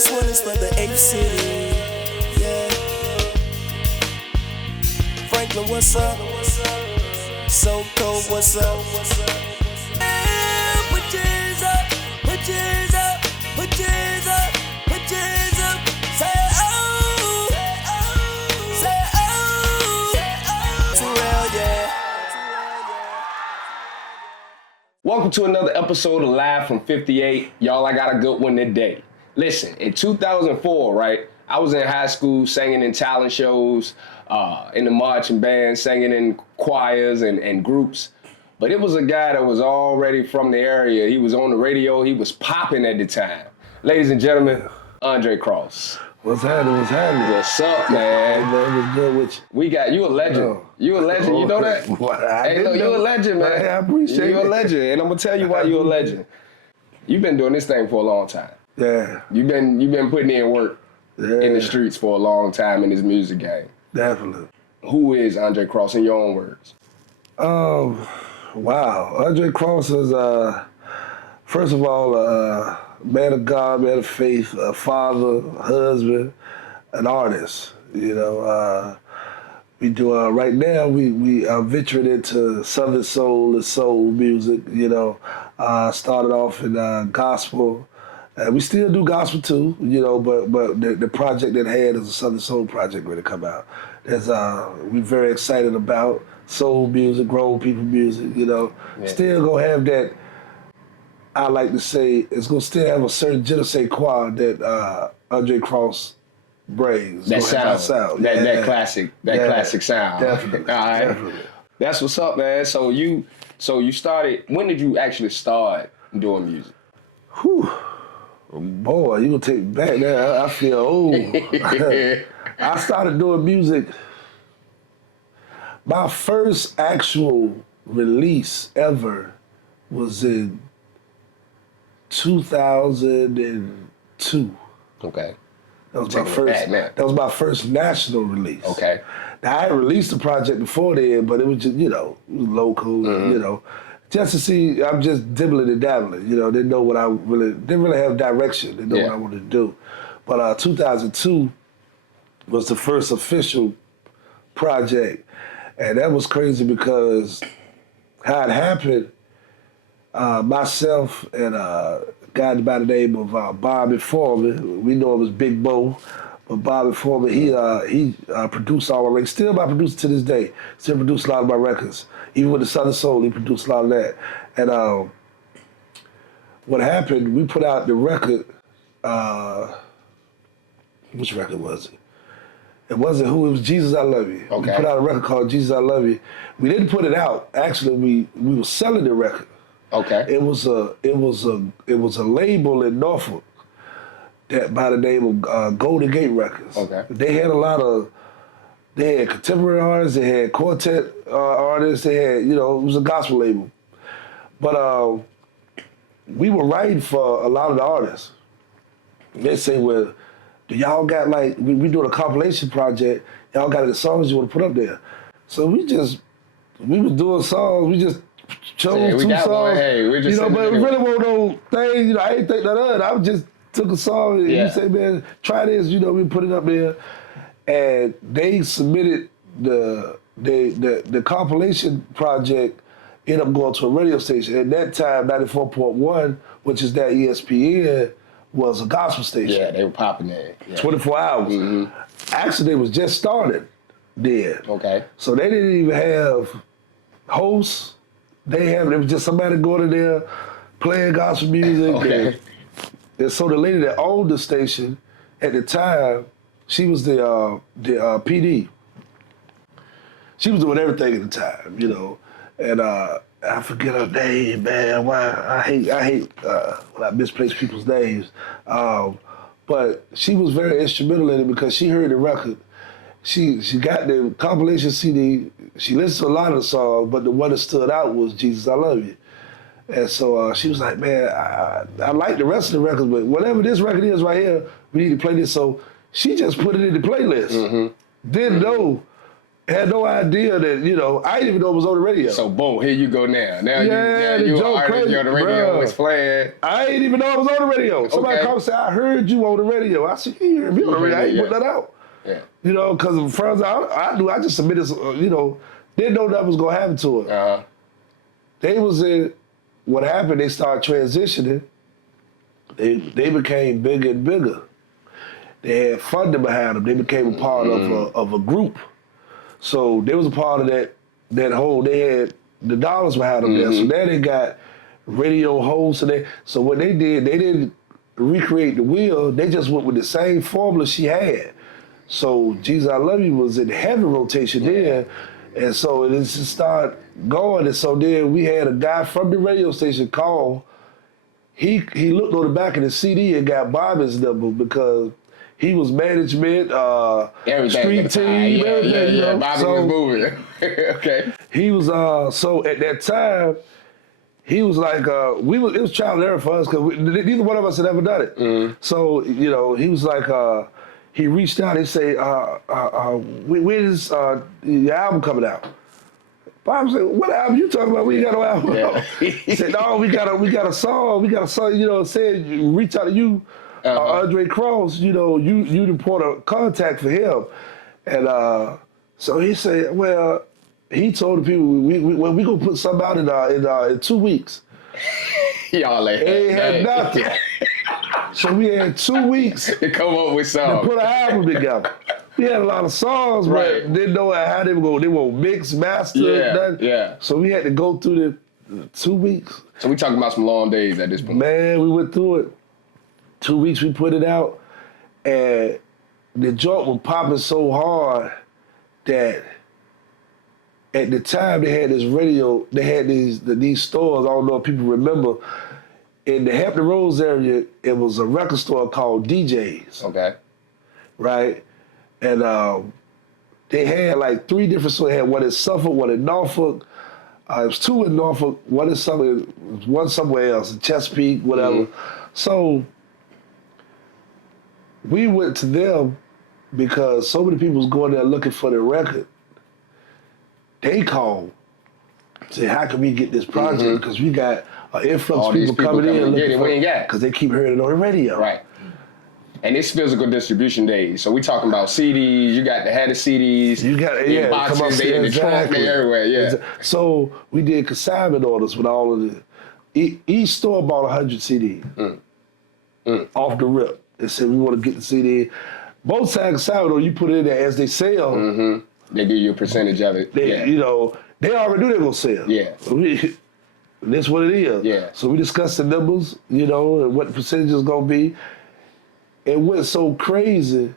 This one is for the 8th city. Yeah. Franklin, what's up? So cold, what's up? Put yours up, put yours up, put yours up, put yours up. Say oh, say oh, Terrel, yeah. Welcome to another episode of Live from 58. Y'all, I got a good one today. Listen, in 2004, right, I was in high school singing in talent shows, in the marching band, singing in choirs and groups. But it was a guy that was already from the area. He was on the radio. He was popping at the time. Ladies and gentlemen, Andra Cross. What's happening? What's happening? What's up, man? Man, what's good with you? We got you a legend. Oh. You a legend. You know that? Hey, no, you a legend, man. I appreciate it. You a legend, and I'm gonna tell you why you a legend. You've been doing this thing for a long time. Yeah. You've been putting in work in the streets for a long time in this music game. Definitely. Who is Andra Cross in your own words? Wow. Andra Cross is, first of all, a man of God, man of faith, a father, husband, an artist. You know, we do, right now, we are venturing into Southern soul and soul music, you know. Started off in gospel. We still do gospel too, you know, but the project that had is a Southern Soul project going to come out. That's we're very excited about soul music, grown people music, you know. Yeah. Still gonna have that. I like to say it's gonna still have a certain je ne sais quoi that Andra Cross brings. That sound, that classic sound. Definitely. All right, definitely. That's what's up, man. So you started. When did you actually start doing music? Whew. Boy, you gonna take me back there. I feel old. I started doing music. My first actual release ever was in 2002. Okay. That was my first. That was my first national release. Okay. Now I had released the project before then, but it was just, you know, it was local, you know. Just to see, I'm just dibbling and dabbling, you know, didn't really have direction, didn't know what I wanted to do. But 2002 was the first official project, and that was crazy because how it happened, myself and a guy by the name of Bobby Foreman, we know him as Big Bo, but Bobby Foreman, he produced all my records, still my producer to this day, still produced a lot of my records. Even with the Southern Soul, he produced a lot of that. And what happened, we put out the record, which record was it? It wasn't Who, it was Jesus I Love You. Okay. We put out a record called Jesus I Love You. We didn't put it out. Actually, we were selling the record. Okay. It was a label in Norfolk that by the name of Golden Gate Records. Okay. They had they had contemporary artists, they had quartet artists, they had, you know, it was a gospel label. But we were writing for a lot of the artists. They say, well, do y'all got like, we doing a compilation project, y'all got any songs you want to put up there? So we was doing songs, we just chose 2 songs. Hey, we just, you know, but we really want no thing, you know, I ain't think that of it. I just took a song and you say, man, try this, you know, we put it up there. And they submitted the compilation project, ended up going to a radio station. At that time, 94.1, which is that ESPN, was a gospel station. Yeah, they were popping there. Yeah. 24 hours. Mm-hmm. Actually, they was just started then. Okay. So they didn't even have hosts. It was just somebody going in there playing gospel music. Okay. And so the lady that owned the station at the time, she was the PD. She was doing everything at the time, you know. And I forget her name, man. Why I hate when I misplace people's names. But she was very instrumental in it because she heard the record. She got the compilation CD. She listened to a lot of the songs, but the one that stood out was Jesus I Love You. And so she was like, man, I like the rest of the records, but whatever this record is right here, we need to play this. So she just put it in the playlist. Didn't know Had no idea that, you know, I didn't even know it was on the radio. So boom, here you go now. Now Yeah, you the an artist, crazy, you're on the radio, bruh. it's playing. I didn't even know it was on the radio. Somebody Okay. called and said, I heard you on the radio. I said, you heard me on the radio. I ain't put that out. Yeah. You know, because as far as I knew, I just submitted, you know, didn't know that was going to happen to it. Uh-huh. They was in, what happened, they started transitioning. They became bigger and bigger. They had funding behind them. They became a part of a group. So they was a part of that whole, they had the dollars behind them there. So now they got radio hosts. So what they did, they didn't recreate the wheel. They just went with the same formula she had. So Jesus I Love You was in heavy rotation then. And so it just started going. And so then we had a guy from the radio station call. He looked on the back of the CD and got Bobby's number because he was management, Everything street team, everything. You know? Bobby was moving. Okay. He was so at that time, he was like it was trial and error for us because neither one of us had ever done it. So you know, he was like he reached out and said, when is your album coming out? Bob said, what album you talking about? We ain't got no album. Yeah. He said, no, we got a song, you know, said reach out to you. Andra Cross, you know, you the point of contact for him. And so he said, well, he told the people, we gonna put something out in 2 weeks. Y'all ain't had nothing. So we had 2 weeks to come up with songs. to put an album together. We had a lot of songs, Right. but didn't know how they were going. They were mix, master, nothing. Yeah. So we had to go through the 2 weeks. So we talking about some long days at this point. Man, we went through it. 2 weeks we put it out, and the joint was popping so hard that at the time they had this radio, they had these stores, I don't know if people remember, in the Hampton Roads area, it was a record store called DJs, Okay. right? And they had like 3 different stores. They had one in Suffolk, one in Norfolk. It was 2 in Norfolk, one in Suffolk, one somewhere else, in Chesapeake, whatever. So we went to them because so many people was going there looking for the record. They called, said, how can we get this project? Because we got an influx of people coming in looking for it because they keep hearing it on the radio. Right. And it's physical distribution days. So we talking about CDs, you got the head of CDs, You got boxes, they in the trunk, they everywhere, yeah. So we did consignment orders with all of the, each store bought 100 CDs off the rip. They said, we want to get the CD. Both sides consignment order, you put it in there as they sell. They give you a percentage of it. You know, they already knew they were going to sell. Yeah. That's what it is. Yeah. So we discussed the numbers, you know, and what the percentage is going to be. It went so crazy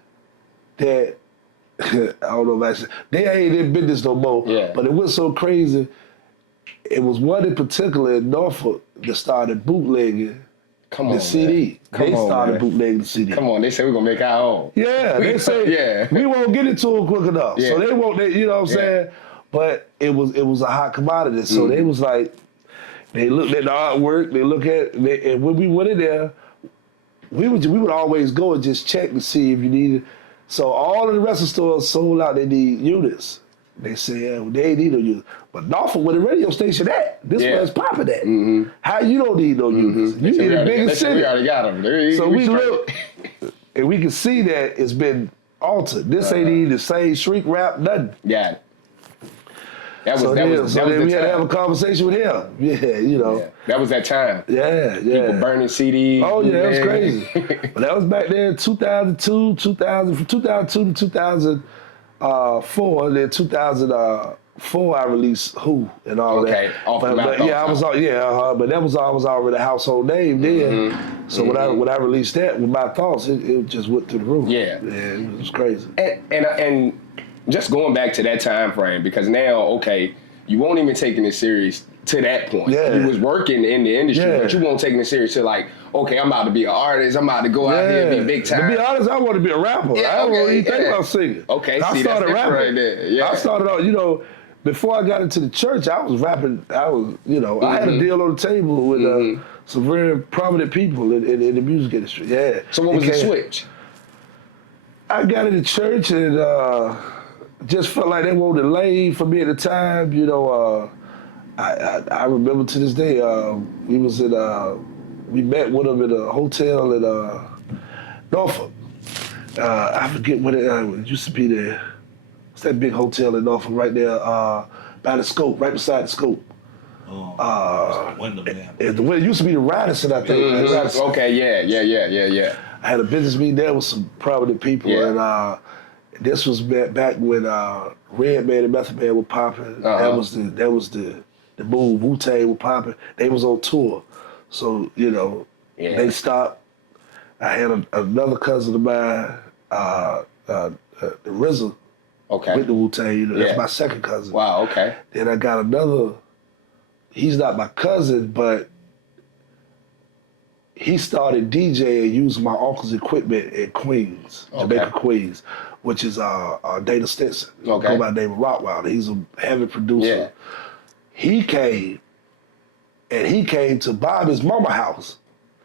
that, I don't know if they ain't in business no more, but it went so crazy. It was one in particular in Norfolk that started bootlegging the CD. They started bootlegging the CD. Come on, they said we're going to make our own. Yeah, they say we won't get it to them quick enough. Yeah. So they won't, you know what I'm saying? But it was a hot commodity. So they was like, they looked at the artwork, they look at, and when we went in there, we would always go and just check to see if you needed. So all of the rest of the stores sold out, they need units. They said they ain't need no units. But Norfolk, where the radio station at, this where it's popping at. How you don't need no units? You need a bigger city. We already got them. So we look, and we can see that it's been altered. This ain't even the same shrink wrap, nothing. Got it. That was we had to have a conversation with him. Yeah, you know. Yeah. That was that time. Yeah. People burning CDs. Oh, yeah, it was crazy. But that was back there in 2002, from 2002 to 2004. Then 2004, I released Who and all that. Okay, off the but yeah, I was but that was already a household name then. So when I released that with My Thoughts, it just went through the roof. Yeah, it was crazy. And just going back to that time frame, because now, okay, you won't even taking it serious to that point. Yeah. You was working in the industry, but you won't taking it serious to like, okay, I'm about to be an artist, I'm about to go out here and be big time. To be honest, I want to be a rapper. I don't even think about singing. Okay, I started rapping. Right there. Yeah. I started out, you know, before I got into the church, I was rapping. I was, you know, I had a deal on the table with some very prominent people in the music industry. Yeah. So what was the switch? I got into church and just felt like they wanted lane for me at the time. You know, I remember to this day, we was in, we met with them in a hotel in Norfolk. I forget what it used to be there. It's that big hotel in Norfolk right there by the Scope, right beside the Scope. It used to be the Radisson, I think. Mm-hmm. Okay, yeah. I had a business meeting there with some prominent people, and this was back when Redman and Method Man were popping. That was the move. Wu-Tang was popping. They was on tour, so you know they stopped. I had another cousin of mine, the RZA, with the Wu-Tang. You know, that's my second cousin. Wow. Okay. Then I got another. He's not my cousin, but he started DJing using my uncle's equipment in Queens, Jamaica, Queens, which is Dana Stinson. Okay. Go by the name of Rottweiler. He's a heavy producer. Yeah. He came to Bobby's mama house.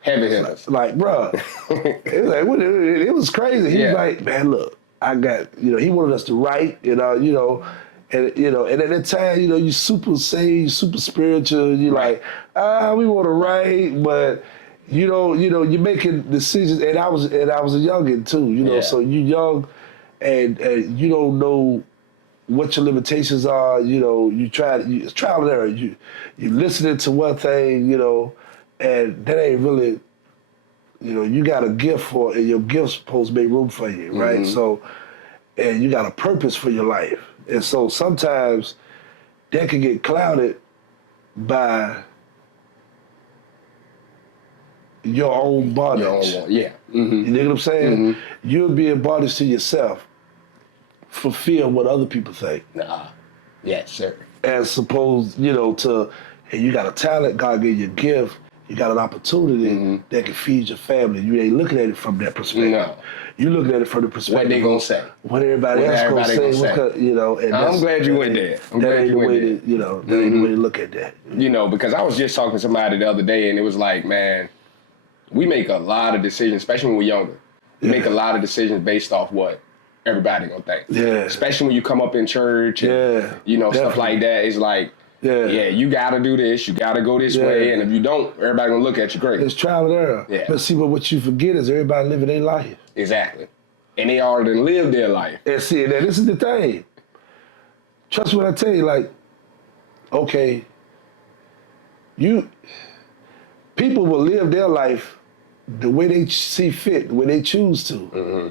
Heavy hitters. Like, bro, it was crazy. He was like, man, look, I got, he wanted us to write, and at that time, you super saved, super spiritual. You like, we want to write, but you're making decisions. And I was a youngin' too, so you young, and you don't know what your limitations are. You trial and error. You listening to one thing, and that ain't really, you got a gift for, and your gift's supposed to make room for you, right? Mm-hmm. So, and you got a purpose for your life. And so sometimes that can get clouded by your own bondage. Mm-hmm. You know what I'm saying? Mm-hmm. You'll be in bondage to yourself, fulfill what other people think. Yes, sir. As opposed, to, hey, you got a talent, God gave you a gift, you got an opportunity that can feed your family. You ain't looking at it from that perspective. No. You looking at it from the perspective. What they gonna say? What everybody else gonna say. And I'm glad you went there. I'm glad you went there. That ain't the way to look at that. Because I was just talking to somebody the other day, and it was like, man, we make a lot of decisions, especially when we're younger. We make a lot of decisions based off what everybody gonna think. Yeah. Especially when you come up in church and, stuff like that. It's like, you gotta do this, you gotta go this way, and if you don't, everybody gonna look at you crazy. It's trial and error. Yeah. But see, what you forget is everybody living their life. Exactly. And they already lived their life. And see, now this is the thing. Trust what I tell you, like, okay, people will live their life the way they see fit, the way they choose to. Mm-hmm.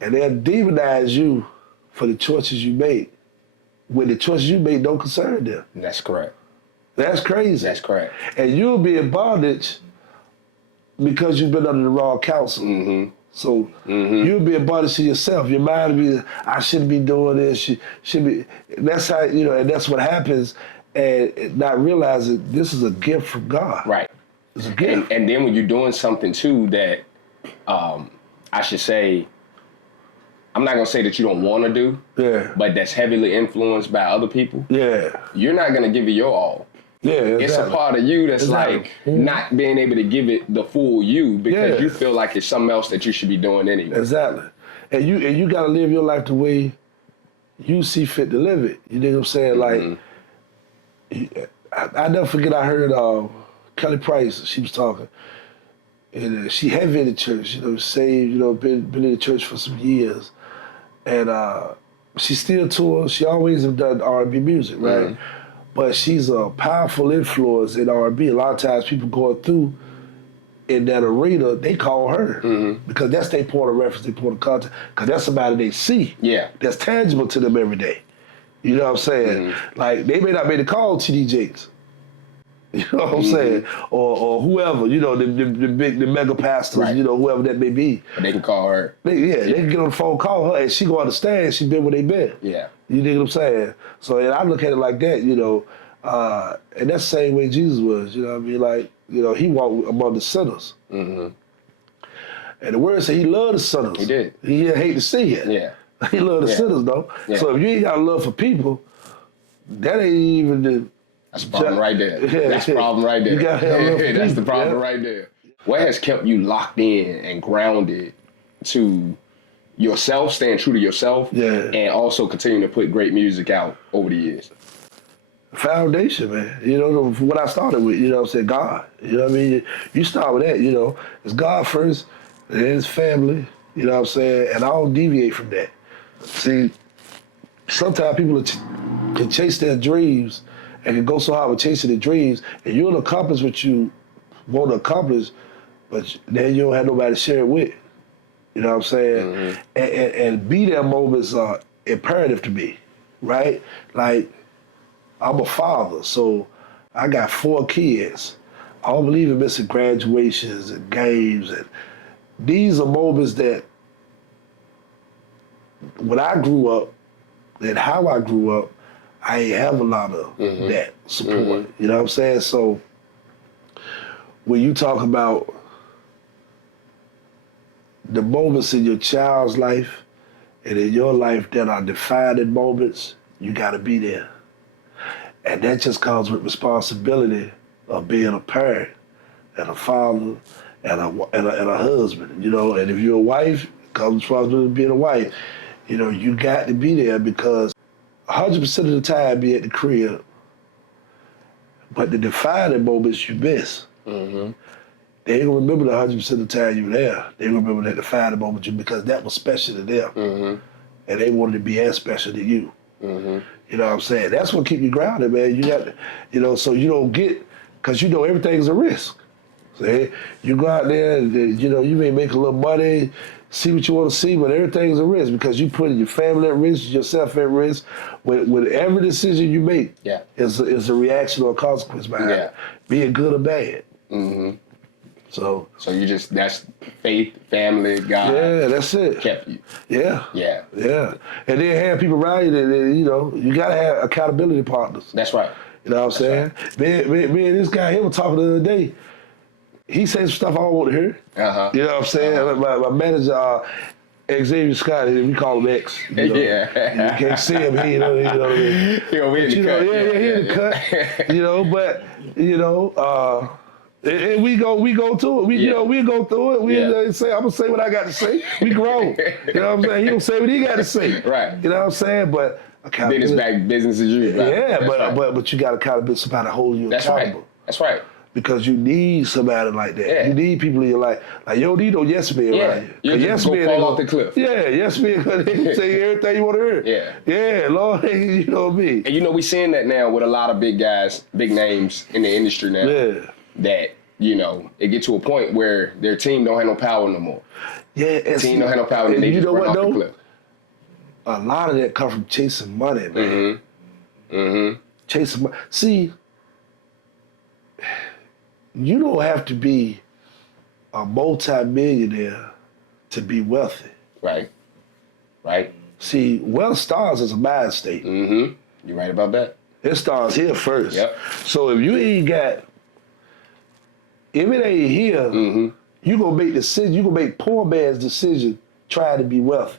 And they'll demonize you for the choices you make when the choices you make don't concern them. That's correct. That's crazy. That's correct. And you'll be in bondage because you've been under the wrong counsel. Mm-hmm. So you'll be in bondage to yourself. Your mind will be, I shouldn't be doing this. Should be. That's how, and that's what happens. And not realizing this is a gift from God. Right. It's a gift. And then when you're doing something too that, I should say, I'm not gonna say that you don't want to do, but that's heavily influenced by other people. Yeah. You're not gonna give it your all. Yeah, exactly. It's a part of you that's like not being able to give it the full you because you feel like it's something else that you should be doing anyway. Exactly. And you gotta live your life the way you see fit to live it. You know what I'm saying? Like, I never forget I heard Kelly Price, she was talking. And she heavy in the church, saved, been in the church for some years. And she still tours. She always have done R&B music, right? But she's a powerful influence in R&B. A lot of times people going through in that arena, they call her because that's their point of reference, their point of contact, because that's somebody they see. Yeah. That's tangible to them every day. You know what I'm saying? Like, they may not make the call to DJs. You know what I'm saying? Or whoever, the mega pastors, whoever that may be. But they can call her. They can get on the phone, call her, and she gonna understand she been where they been. Yeah. You know what I'm saying? So, and I look at it like that, and that's the same way Jesus was, you know what I mean? Like, he walked among the sinners. And the word said he loved the sinners. He did. He hate to see it. Yeah. He loved the sinners, though. Yeah. So if you ain't got love for people, that ain't even the... That's the problem right there. That's the problem right there. That's the problem right there. What has kept you locked in and grounded to yourself, staying true to yourself, and also continuing to put great music out over the years? Foundation, man. You know, what I started with, you know what I'm saying, God. You know what I mean? You start with that, you know. It's God first, and then it's family, you know what I'm saying? And I don't deviate from that. See, sometimes people can chase their dreams and can go so hard with chasing their dreams, and you'll accomplish what you want to accomplish, but then you don't have nobody to share it with. You know what I'm saying? And be there moments are imperative to me, right? Like, I'm a father, so I got 4 kids. I don't believe in missing graduations and games. And these are moments that when I grew up and how I grew up, I ain't have a lot of that support. You know what I'm saying? So when you talk about the moments in your child's life and in your life that are defining moments, you gotta be there. And that just comes with responsibility of being a parent and a father and a husband, you know. And if you're a wife, it comes with responsibility of being a wife. You know, you got to be there because 100% of the time be at the crib, but the defining moments you miss. They ain't gonna remember the 100% of the time you were there. They gonna remember that defining moment because that was special to them. And they wanted to be as special to you. You know what I'm saying? That's what keep you grounded, man. You got to, you know, so you don't get, because you know everything's a risk. See? You go out there and, you know, you may make a little money, see what you want to see, but everything's a risk because you put your family at risk, yourself at risk. With every decision you make, is a reaction or a consequence behind it, be it good or bad. So you just, that's faith, family, God. Yeah, that's it. Kept you. Yeah. And then have people around you that, you know, you got to have accountability partners. That's right. You know what I'm saying? Right. Me and this guy, he was talking the other day. He said some stuff I don't want to hear. You know what I'm saying? My manager, Xavier Scott, we call him X. You know? You can't see him. He in the he in the cut. You know, but you know. And we go through it. You know, we go through it. Say, I'm gonna say what I got to say. We grown. You know what I'm saying? He gonna say what he got to say. Right. You know what I'm saying? But business back, business as usual. Yeah, but you got to accountability, somebody holding you accountable. That's right. Because you need somebody like that. You need people in your life. Like, you don't need no yes man around you. You just go fall off the cliff. Yeah, yes man, they can say everything you want to hear. Yeah, Lord, you know me. And you know, we seeing that now with a lot of big guys, big names in the industry now. That, you know, it get to a point where their team don't have no power no more. Team don't have no power, and they just run off the cliff. A lot of that come from chasing money, man. Chasing money. See, you don't have to be a multi-millionaire to be wealthy. Right. See, wealth starts as a mind state. You're right about that. It starts here first. So if you ain't got, if it ain't here, you gonna make decisions. You gonna make poor man's decision trying to be wealthy.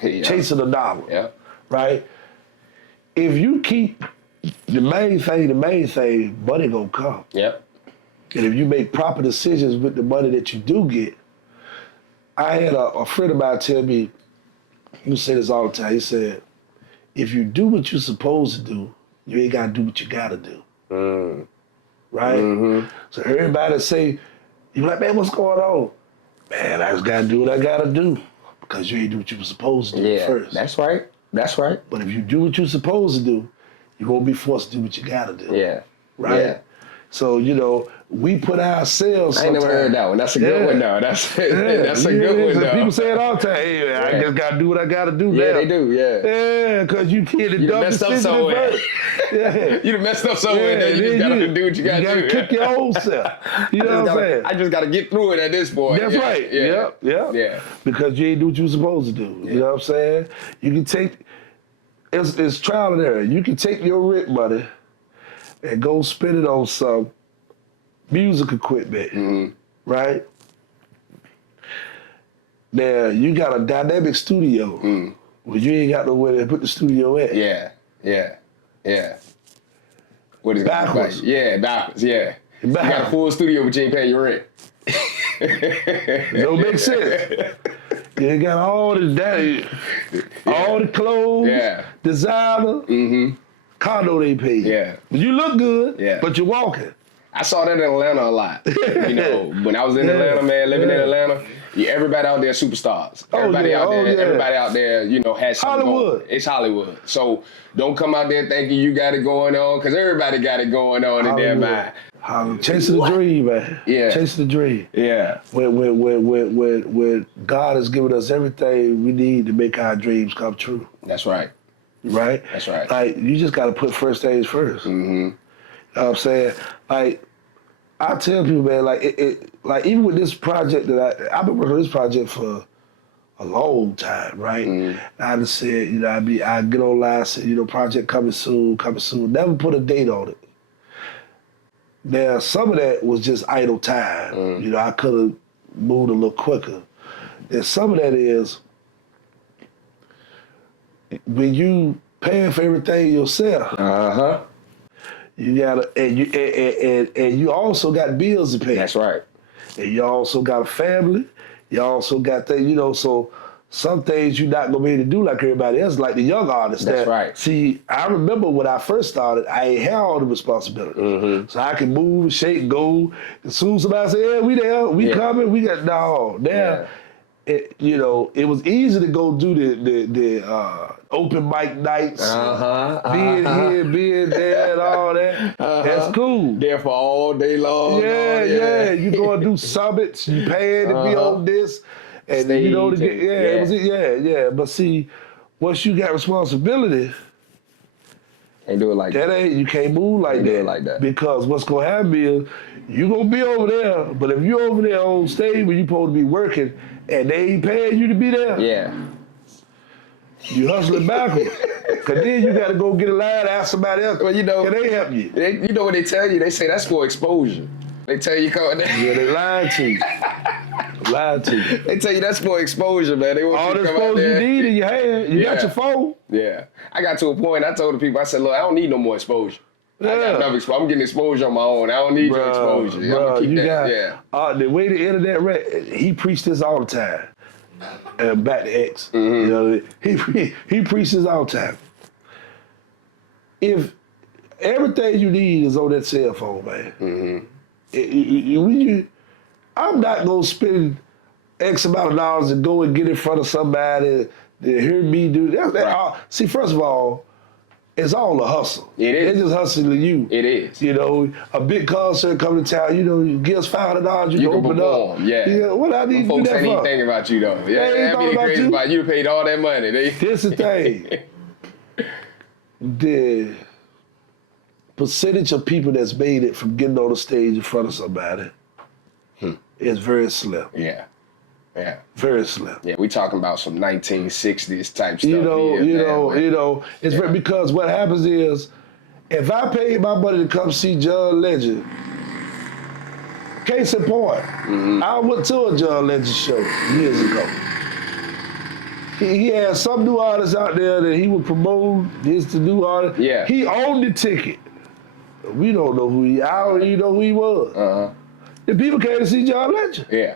Chasing the dollar. Right? If you keep the main thing, money gonna come. And if you make proper decisions with the money that you do get, I had a friend of mine tell me, he say this all the time, he said, if you do what you're supposed to do, you ain't gotta do what you gotta do. Right? So everybody say, you like, man, what's going on? Man, I just gotta do what I gotta do. Because you ain't do what you were supposed to do first. That's right. But if you do what you're supposed to do, you're gonna be forced to do what you gotta do. Right? So, you know, we put ourselves. I ain't never heard that one. That's a good one, though. That's a good one, though. People say it all the time. Hey, I just got to do what I got to do now. Yeah, they do, Yeah, because you can't You done messed up somewhere. You done messed up somewhere. You just got to do what you got to do. You got to kick your own self. You know what I'm saying? I just got to get through it at this point. That's right. Yeah. Because you ain't do what you were supposed to do. You know what I'm saying? You can take, it's trial and error. You can take your rent money and go spend it on some music equipment, right? Now, you got a dynamic studio, but you ain't got nowhere to put the studio at. Yeah. What is backwards? Backwards, You got a full studio, but you ain't paying your rent. It don't make sense. They got all the all the clothes, designer, condo they pay. Yeah. But you look good, but you're walking. I saw that in Atlanta a lot. You know, when I was in Atlanta, man, living in Atlanta, everybody out there superstars. Everybody out there, you know, has something Hollywood. going. It's Hollywood. So don't come out there thinking you got it going on, because everybody got it going on in their mind. Chasing the dream, man. Yeah. Chasing the dream. Yeah. When God has given us everything we need to make our dreams come true. That's right. Right? That's right. Like, you just got to put first things first. Mm-hmm. You know what I'm saying? Like, I tell people, man, like even with this project that I've been working on this project for a long time, right? Mm-hmm. I just said, you know, I get online, say, you know, project coming soon. Never put a date on it. Now, some of that was just idle time. Mm-hmm. You know, I could have moved a little quicker. And some of that is when you paying for everything yourself. You gotta, and you also got bills to pay. That's right. And you also got a family. You also got things, you know, so some things you're not gonna be able to do like everybody else, like the young artists. That's right. See, I remember when I first started, I ain't had all the responsibility. Mm-hmm. So I can move, shake, go. As soon as somebody say, yeah, we there, we coming, we got, no. Now, you know, it was easy to go do the open mic nights, being here, being there, and all that. That's cool. There for all day long. Yeah. You go and do summits, you paying to be on this, and Stage you know to get But see, once you got responsibility, can't do it like that. You can't move like Do that. it like that. Because what's gonna happen is you gonna be over there, but if you're over there on stage where you supposed to be working and they ain't paying you to be there, you hustling backwards. Cause then you gotta go get a line, ask somebody else. Well, you know, can they help you? You know what they tell you? They say that's for exposure. They tell you come there. Yeah, they lying to you. They tell you that's for exposure, man. They want all you to the come out exposure there. you need in your hand. You got your phone. Yeah. I got to a point, I told the people, I said, look, I don't need no more exposure. I got enough exposure. I'm getting exposure on my own. I don't need your exposure. I'm gonna keep that. The way the internet he preached this all the time. Back to X. You know, he preached this all the time. If everything you need is on that cell phone, man. I'm not gonna spend X amount of dollars to go and get in front of somebody to hear me do that. See, first of all, it's all a hustle. It is. They're just hustling you. It is. You know, a big concert coming to town, you know, you give us $500, you can open perform, up. Yeah. What I need to do folks that ain't for? even thinking about you, though. Yeah, They ain't that'd be about crazy you. about you paid all that money. Here's the thing. The percentage of people that's made it from getting on the stage in front of somebody is very slim. Yeah. Very slim. Yeah, we talking about some 1960s type stuff. You know, it's very, because what happens is, if I paid my money to come see John Legend, case in point, I went to a John Legend show years ago. He had some new artists out there that he would promote. This the new artist. Yeah. He owned the ticket. We don't know who he. I don't even know who he was. The people came to see John Legend. Yeah.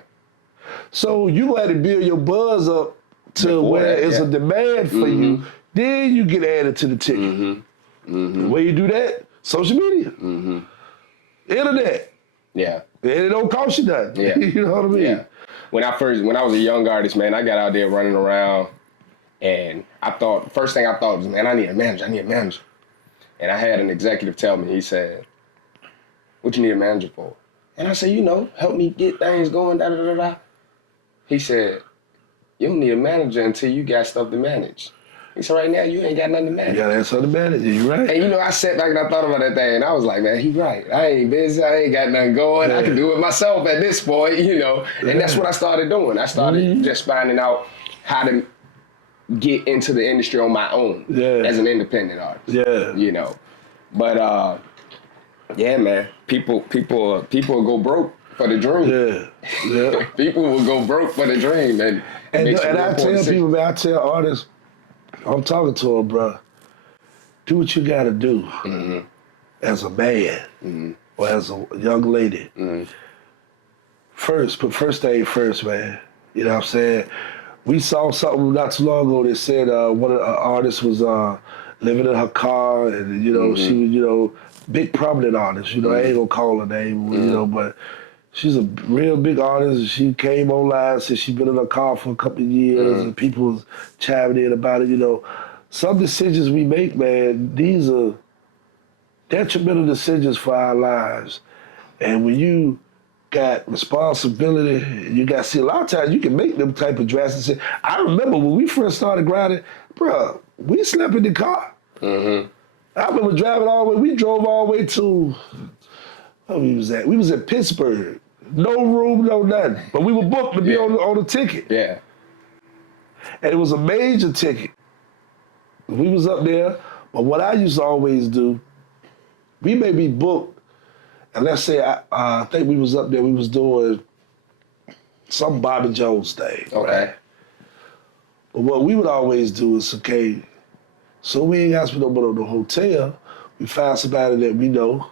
So you got to build your buzz up to where it's a demand for you. Then you get added to the ticket. The way you do that, social media, internet. Yeah. And it don't cost you nothing. Yeah. You know what I mean? Yeah. When I was a young artist, man, I got out there running around, and first thing I thought was, man, I need a manager. And I had an executive tell me, he said, what you need a manager for? And I said, you know, help me get things going, da-da-da-da. He said, you don't need a manager until you got stuff to manage. He said, right now, you ain't got nothing to manage. You got to have something to manage, you right. And you know, I sat back and I thought about that thing, and I was like, man, he right. I ain't busy, I ain't got nothing going. I can do it myself at this point, you know. And that's what I started doing. I started just finding out how to get into the industry on my own as an independent artist. Yeah. You know. But yeah, man, people will go broke for the dream. Yeah. People will go broke for the dream, and I tell people, man, I tell artists, I'm talking to them, bro. Do what you got to do as a man or as a young lady. First, put first thing first, man. You know what I'm saying? we saw something not too long ago that said one of the artists was living in her car, and you know she was big prominent artist. I ain't gonna call her name, but she's a real big artist. She came online, said she's been in her car for a couple of years, and people was chiming in about it. Some decisions we make, man, these are detrimental decisions for our lives, and when you got responsibility, you got to see a lot of times you can make them type of drastic decisions. I remember when we first started grinding, bro, we slept in the car. I remember driving all the way, we drove all the way to, where we was at? We was in Pittsburgh. No room, no nothing. But we were booked to be on the ticket. Yeah. And it was a major ticket. We was up there, but what I used to always do, we may be booked, and let's say I think we was up there, we was doing some Bobby Jones thing. Okay. Right? But what we would always do is, okay, so we ain't got to spend no money on the hotel. We find somebody that we know.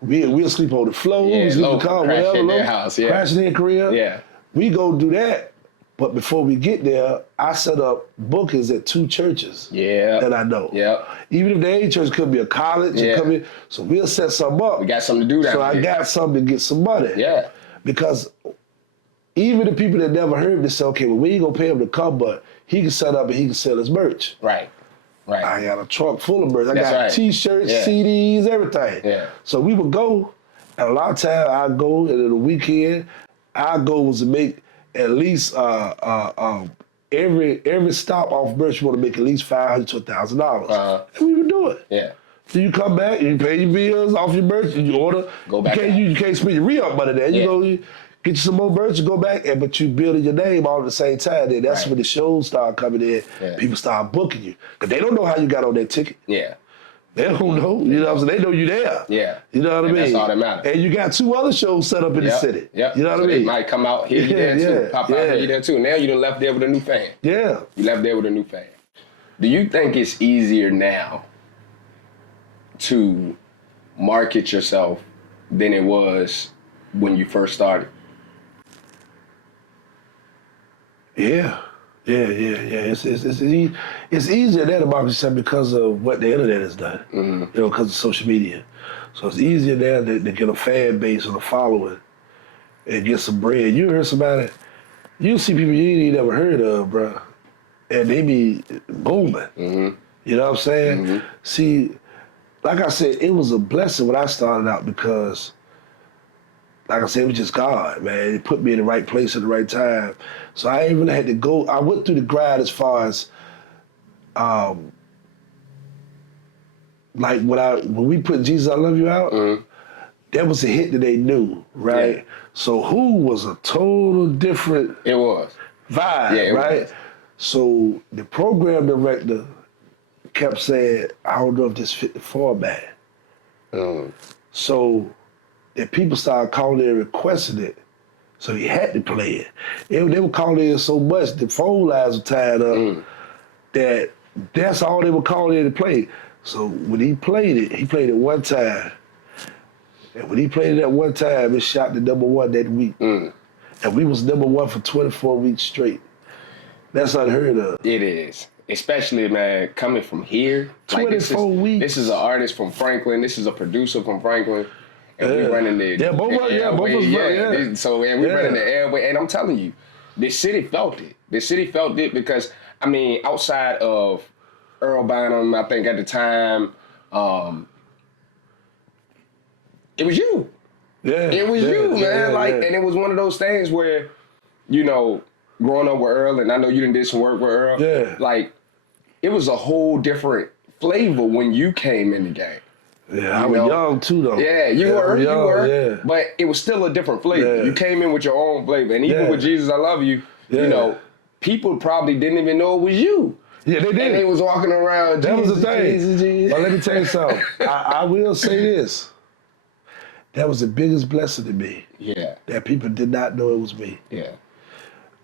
We'll sleep on the floor, we sleep in the car, crash whatever. in their house, Crash in their crib. Yeah. We go do that. But before we get there, I set up bookings at 2 churches that I know. Yeah. Even if they ain't church, it could be a college. It could be, so we'll set something up. We got something to do down So here. I got something to get some money. Yeah. Because even the people that never heard this say, okay, well, we ain't gonna pay him to come, but he can set up and he can sell his merch. Right. I got a trunk full of merch. I That's got right. T-shirts, CDs, everything. Yeah. So we would go, and a lot of times I go, and in the weekend, our goal was to make at least every stop off merch, you want to make at least $500 to $1,000. And we would do it. Yeah. So you come back, you pay your bills off your merch, and you order. Go back. You can't spend your re-up money there. You go, you get you some more merch, you go back, but you building your name all at the same time. Then that's when the shows start coming in. Yeah. People start booking you. Because they don't know how you got on that ticket. Yeah. They don't know. You know what I'm saying? They know you there. Yeah. You know what I mean? That's all that matters. And you got 2 other shows set up in the city. Yep. You know what I mean? They might come out, hear you there too. Pop out, hear you there too. Now you done left there with a new fan. Yeah. You left there with a new fan. Do you think it's easier now to market yourself than it was when you first started? Yeah. It's easier there to market yourself because of what the internet has done. Because of social media. So it's easier there to get a fan base and a following and get some bread. You heard somebody, you see people you ain't never heard of, bro, and they be booming. You know what I'm saying? See, like I said, it was a blessing when I started out because, like I said, it was just God, man. It put me in the right place at the right time. So I ain't really had to go. I went through the grind as far as, like when we put Jesus I Love You out, that was a hit that they knew, right? Yeah. So Who was a total different vibe, right? Was. So the program director kept saying, I don't know if this fit the format. So that people started calling in and requesting it. So he had to play it. They were calling in so much, the phone lines were tied up, that's all they were calling in to play. So when he played it one time. And when he played it that one time, it shot to #1 that week. And we was #1 for 24 weeks straight. That's unheard of. It is. Especially, man, coming from here. 24 weeks. This is an artist from Franklin. This is a producer from Franklin. And we running the both of us. So we running the airway. And I'm telling you, the city felt it. The city felt it because, I mean, outside of Earl Bynum, I think at the time, it was you. It was you, man. And it was one of those things where, growing up with Earl, and I know you done did some work with Earl. Like, it was a whole different flavor when you came in the game. Yeah, I was young too, though. Yeah, you were. But it was still a different flavor. Yeah. You came in with your own flavor. And even with Jesus I Love You, people probably didn't even know it was you. Yeah, they did. And they was walking around, that Jesus, was the thing. Jesus. But let me tell you something. I will say this. That was the biggest blessing to me. Yeah. That people did not know it was me. Yeah.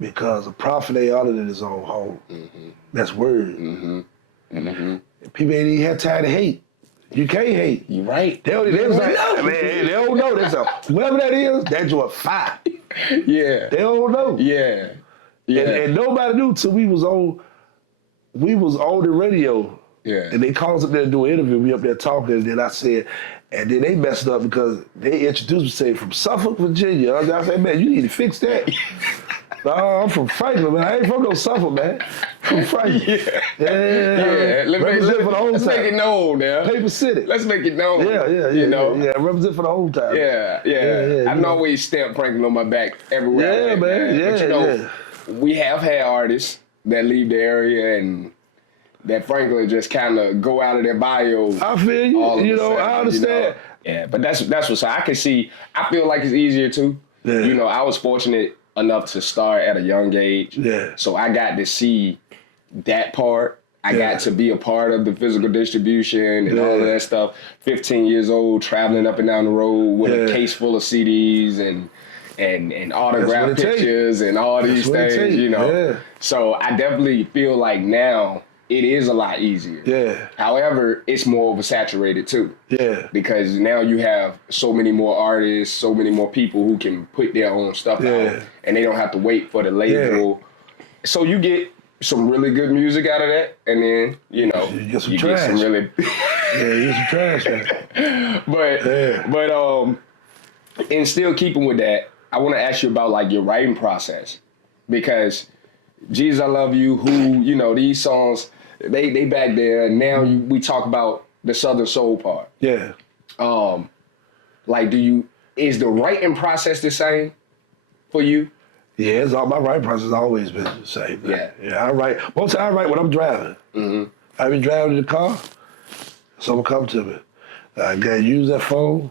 Because a prophet ain't honored in his own home. That's word. People ain't even have time to hate. You can't hate. You right. They don't know. Whoever that is, that's your fire. Yeah. They don't know. Yeah. Yeah. And nobody knew till we was on the radio. Yeah. And they called us up there to do an interview. We up there talking, and then I said, and then they messed up because they introduced me, say, from Suffolk, Virginia. I said, man, you need to fix that. No, I'm from Franklin, man. I ain't from no Suffolk, man. From Franklin. Yeah. Let's make it known now. Paper City. Let's make it known. Yeah. You know? Yeah, represent for the whole time. Yeah. I always stamp Franklin on my back everywhere. Yeah, man. Yeah, but you know, we have had artists that leave the area and that Franklin just kind of go out of their bio. I feel you. You know, I understand. Yeah, but that's what's I can see. I feel like it's easier too. Yeah. You know, I was fortunate enough to start at a young age. Yeah. So I got to see that part. I got to be a part of the physical distribution and all of that stuff. 15 years old, traveling up and down the road with a case full of CDs and autographed pictures and all these things, you know. Yeah. So I definitely feel like now it is a lot easier. Yeah. However, it's more oversaturated too. Yeah. Because now you have so many more artists, so many more people who can put their own stuff out, and they don't have to wait for the label. Yeah. So you get some really good music out of that, and then, you know, you get some you trash. Get some really you get some trash, man. But and still keeping with that, I want to ask you about like your writing process, because Jesus, I Love You, Who, you know, these songs, they back there. Now we talk about the Southern Soul part. Yeah. Like, is the writing process the same for you? Yeah, my writing process has always been the same. Yeah. I write. Most I write when I'm driving. Mm-hmm. I be driving in the car, someone come to me. I gotta use that phone.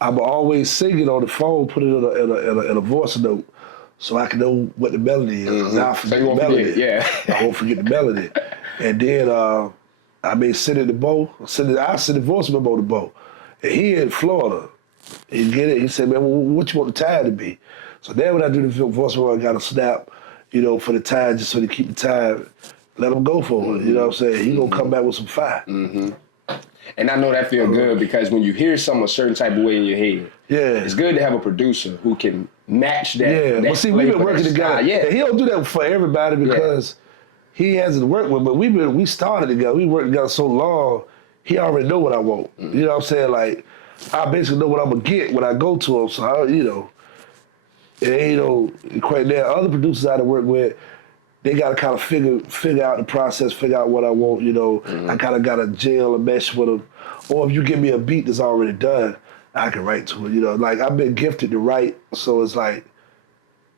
I'm always singing on the phone, put it in a voice note, so I can know what the melody is. Mm-hmm. I forget the melody. I won't forget the melody. And then I may send it to Bo. I send the voice memo to Bo. And he in Florida. He get it. He said, man, what you want the time to be? So then when I do the voice memo, I got to snap, you know, for the time, just so to keep the time. Let him go for it. You know what I'm saying? He gonna come back with some fire. Mm-hmm. And I know that feels good, because when you hear something a certain type of way in your head, it's good to have a producer who can match that. Yeah, but see, we've been working together. Yeah, he don't do that for everybody because he hasn't worked with. But we started together. We worked together so long. He already know what I want. Mm-hmm. You know what I'm saying? Like, I basically know what I'm gonna get when I go to him. So you know, it ain't no quite there. Other producers I work with, they gotta kind of figure out the process, figure out what I want. You know, I kind of gotta gel and mesh with them. Or if you give me a beat that's already done, I can write to it. You know, like I've been gifted to write, so it's like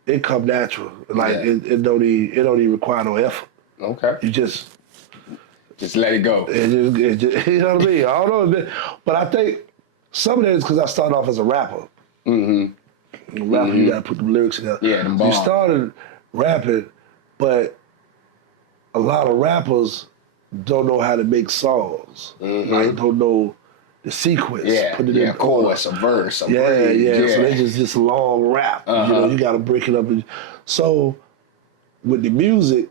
it come natural. Like it don't even require no effort. Okay. You just let it go. It just, you know what I mean? I don't know, but I think some of that is because I started off as a rapper. Mm-hmm. Rapper, you gotta put the lyrics together. Yeah, them bombs. You started rapping, but a lot of rappers don't know how to make songs. Mm-hmm. Like, don't know the sequence. Put it in a chorus, a verse, a bridge. Yeah. So they just long rap. You know, you gotta break it up. So with the music,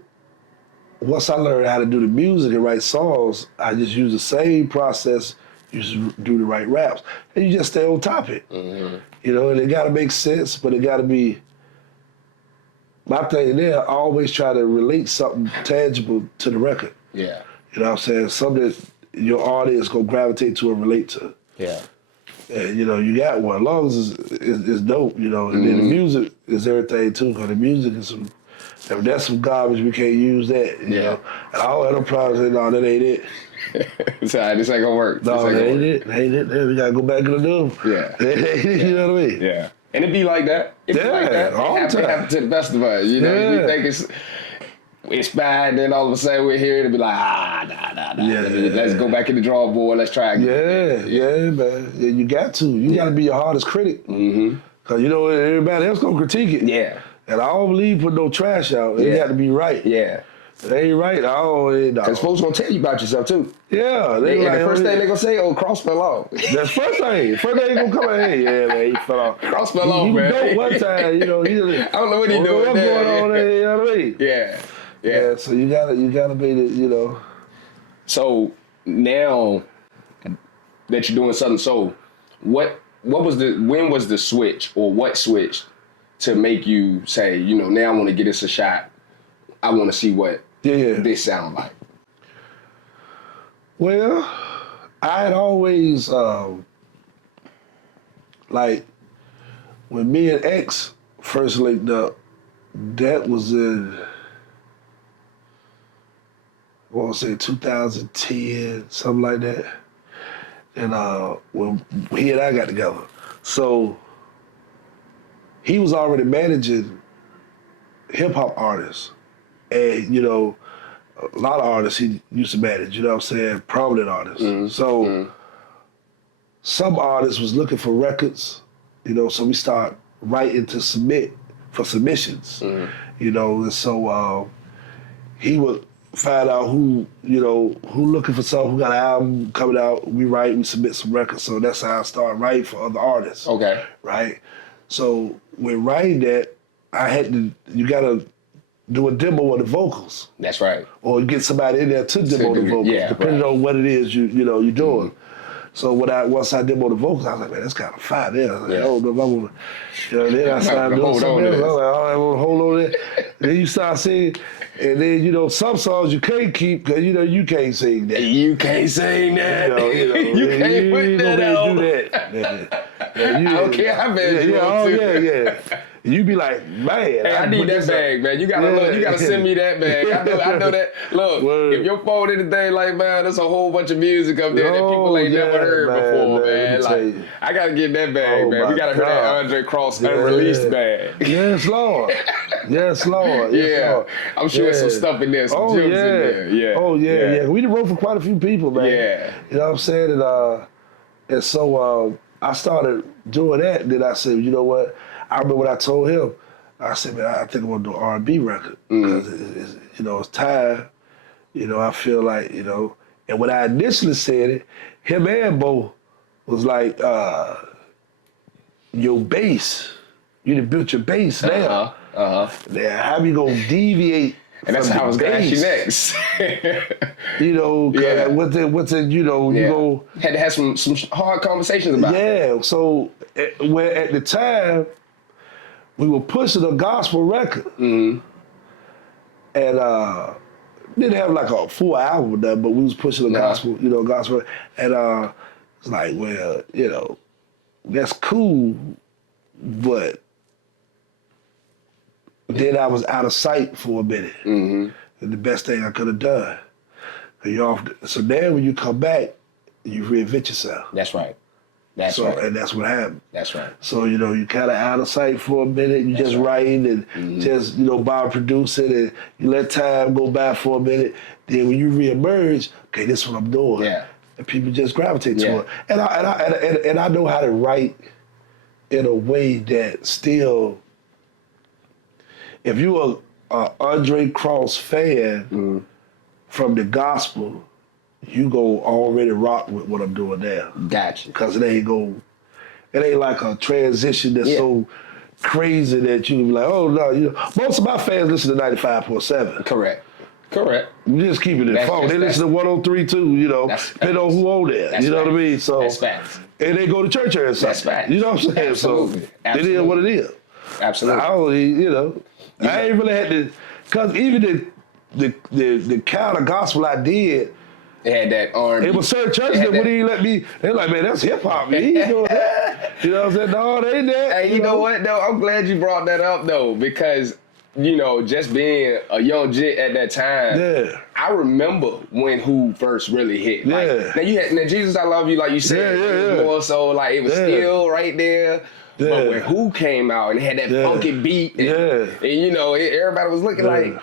once I learned how to do the music and write songs, I just use the same process. You just do the right raps, and you just stay on topic. Mm-hmm. You know, and it gotta make sense, but it gotta be. My thing there, I always try to relate something tangible to the record. Yeah. You know what I'm saying? Something that your audience gonna gravitate to and relate to. Yeah. And you know, you got one. As long as it's dope, you know, and then the music is everything too, because the music is some. If that's some garbage, we can't use that. You know? And I don't have no problem saying, no, that ain't it. This ain't gonna work. No, that ain't it. That ain't it. We gotta go back to the new. Yeah. You know what I mean? Yeah. And it be like that. It be like that. All the time. It happen to the best of us. You know, we think it's bad, then all of a sudden we're here to be like, nah. Yeah. Let's go back in the drawing board. Let's try again. Yeah, man. Yeah, you got to. You got to be your hardest critic. Mm-hmm. Because, you know, everybody else going to critique it. Yeah. And I don't believe put no trash out. It got to be right. Yeah. If it ain't right, because folks going to tell you about yourself, too. Yeah. The first thing they going to say, Cross fell off. That's first thing. First thing going to come out, hey, yeah, man, he fell off. Cross fell off, man. He dope one time, you know. I don't know what he doing. What's going on there, you know what I mean? Yeah. So you gotta be the, you know. So now that you're doing Southern Soul, when was the switch, or what switched to make you say, you know, now I want to give this a shot I want to see what this sound like? Well, I had always, like, when me and X first linked up, that was in, I want to say 2010, something like that. And when he and I got together. So he was already managing hip hop artists. And, you know, a lot of artists he used to manage, you know what I'm saying, prominent artists. So some artists was looking for records, you know, so we start writing to submit for submissions, you know, and so he would find out who, you know, who looking for something, who got an album coming out, we write, we submit some records. So that's how I started writing for other artists. Okay. Right? So when writing that, I had to, you gotta do a demo of the vocals. That's right. Or you get somebody in there to demo the vocals, depending on what it is you know you're doing. So once I demo the vocals, I was like, man, that's kind of fire there. I was like, I don't know if I want to, you know, then I started doing something else. I was like, I want to hold on there. Then you start singing, and then, you know, some songs you can't keep because, you know, you can't sing that. You can't sing that. You can't put that out. Do that. I don't care how bad you want to. You be like, man. Hey, I need that bag, man. You gotta send me that bag. I know that. Look, if your phone anything like, man, there's a whole bunch of music up there that people ain't never heard before, man. Like, I gotta get that bag, man. We gotta hear that Andra Cross unreleased bag. Yes, Lord. Yes, Lord. Yes, Lord. I'm sure there's some stuff in there, some gems in there. Yeah. Oh, yeah. We done wrote for quite a few people, man. Yeah. You know what I'm saying? And so I started doing that, and then I said, you know what? I remember when I told him, I said, man, I think I want to do an R&B record because, you know, it's time. You know, I feel like, you know, and when I initially said it, him and Bo was like, your bass, you done built your bass now. Now, how you going to deviate? And that's how I was going to ask you next. You know, what's it, you know, you go. Had to have some hard conversations about it. Yeah, so where at the time, we were pushing a gospel record. And didn't have like a full album with that, but we was pushing a gospel, you know, gospel. And it's like, well, you know, that's cool, but then I was out of sight for a minute. And the best thing I could have done. So then when you come back, you reinvent yourself. That's right. That's right. And that's what happened. That's right. So, you know, you kind of out of sight for a minute. You just writing and just, you know, by producing, and you let time go by for a minute. Then when you reemerge, okay, this is what I'm doing. Yeah. And people just gravitate to it. And I know how to write in a way that still, if you're a Andra Cross fan from the gospel, you go already rock with what I'm doing now. Gotcha. Because it ain't like a transition that's so crazy that you be like, oh no, you know. Most of my fans listen to 95.7. Correct. You just keep it in phone. They listen to 103 too, you know, depending on who own there. You know what I mean? So that's facts. And they go to church every Sunday. That's facts. You know what I'm saying? Absolutely. So it is what it is. Absolutely. I only, you know, I ain't really had to, because even the kind of gospel I did, they had that R&B. It was certain churches that wouldn't even let me. They're like, man, that's hip hop. You ain't doing that. You know what I'm saying? No, they ain't that. Hey, you know what though? I'm glad you brought that up though, because you know, just being a young Jett at that time, I remember when Who first really hit. Like, now Jesus, I Love You, like you said, it was more so like it was still right there. But when Who came out and had that funky beat, and you know, everybody was looking like.